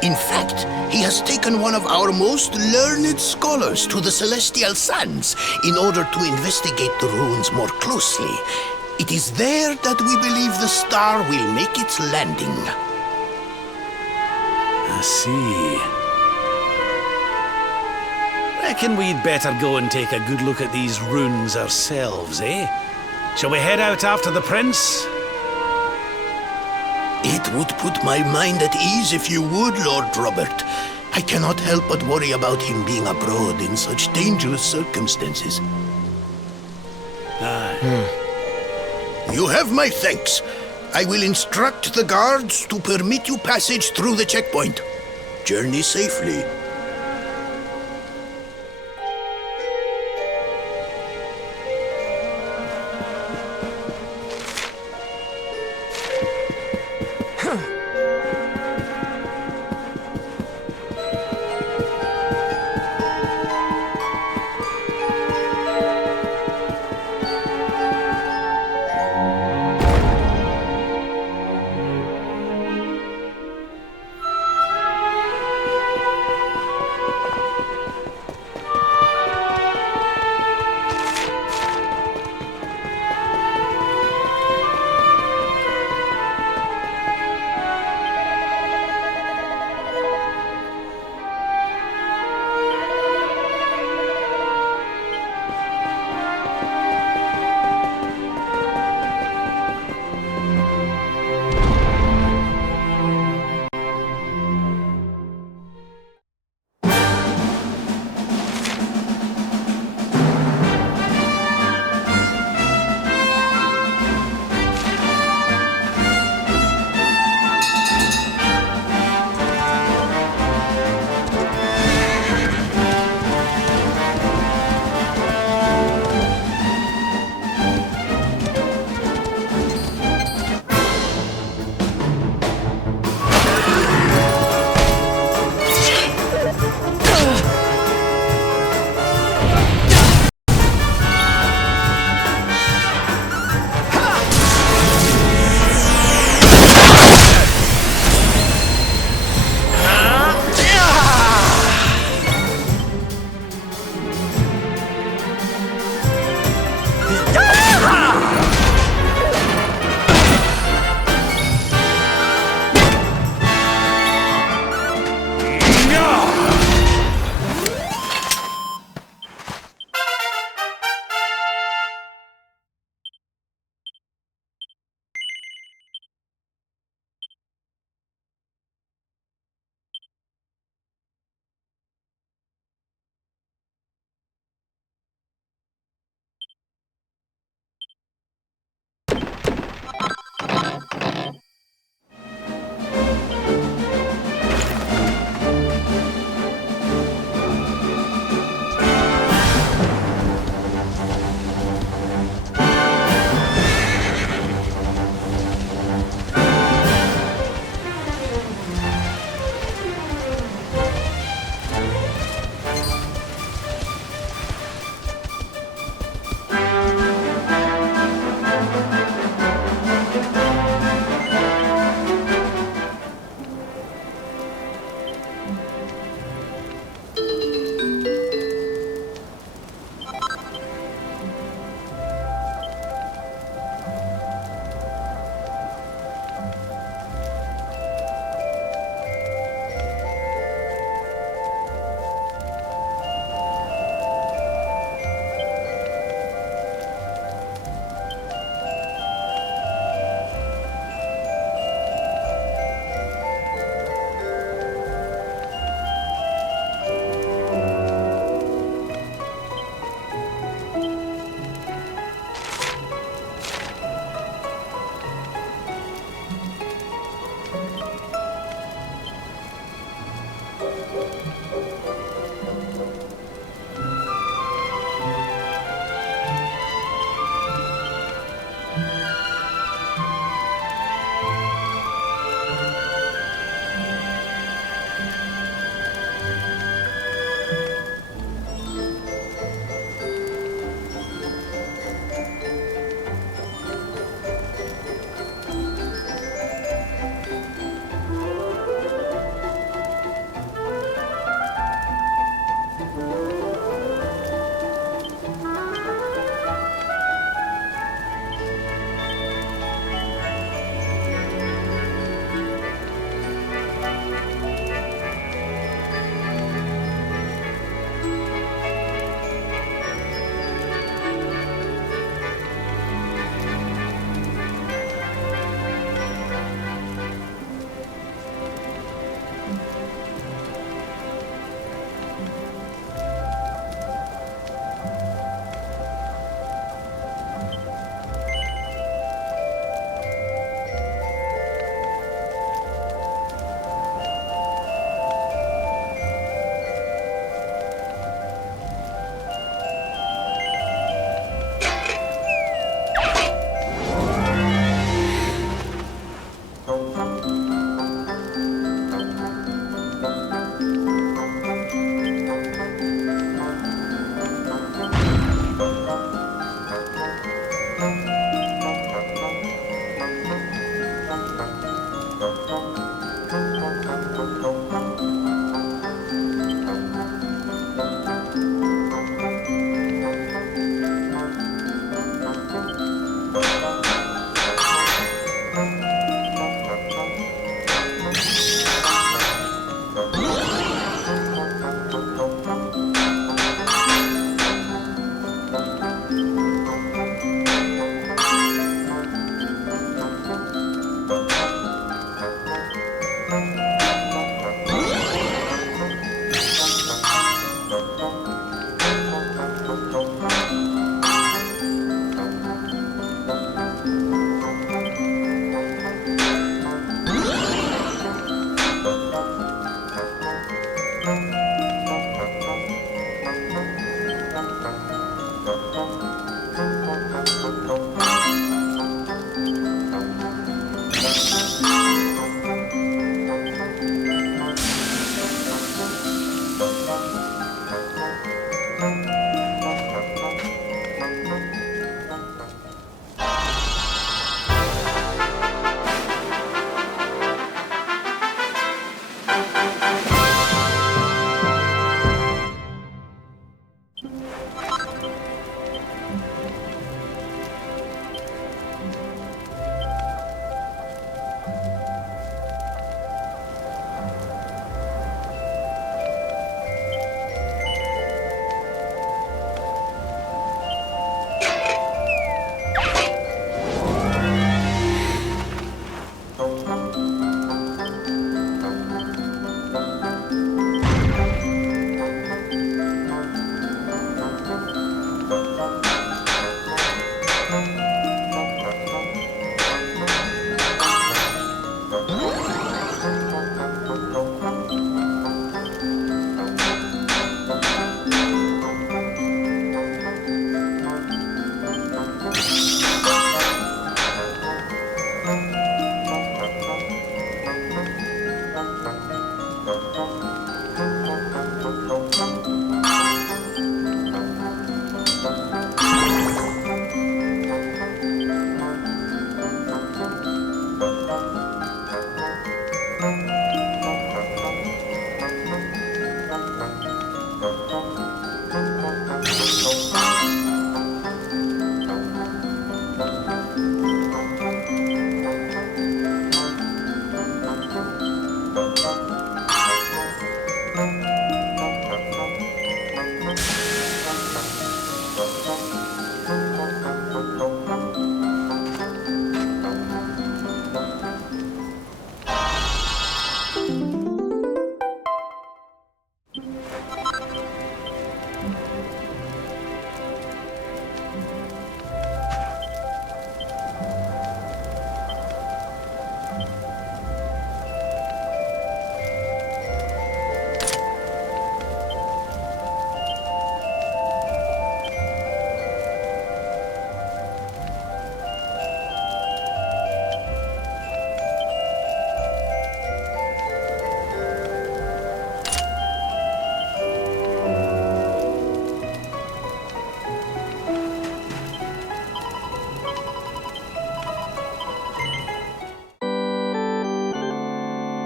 In fact, he has taken one of our most learned scholars to the Celestial Sands in order to investigate the runes more closely. It is there that we believe the star will make its landing. I see. Reckon we'd better go and take a good look at these ruins ourselves, eh? Shall we head out after the prince? It would put my mind at ease if you would, Lord Robert. I cannot help but worry about him being abroad in such dangerous circumstances. You have my thanks. I will instruct the guards to permit you passage through the checkpoint. Journey safely.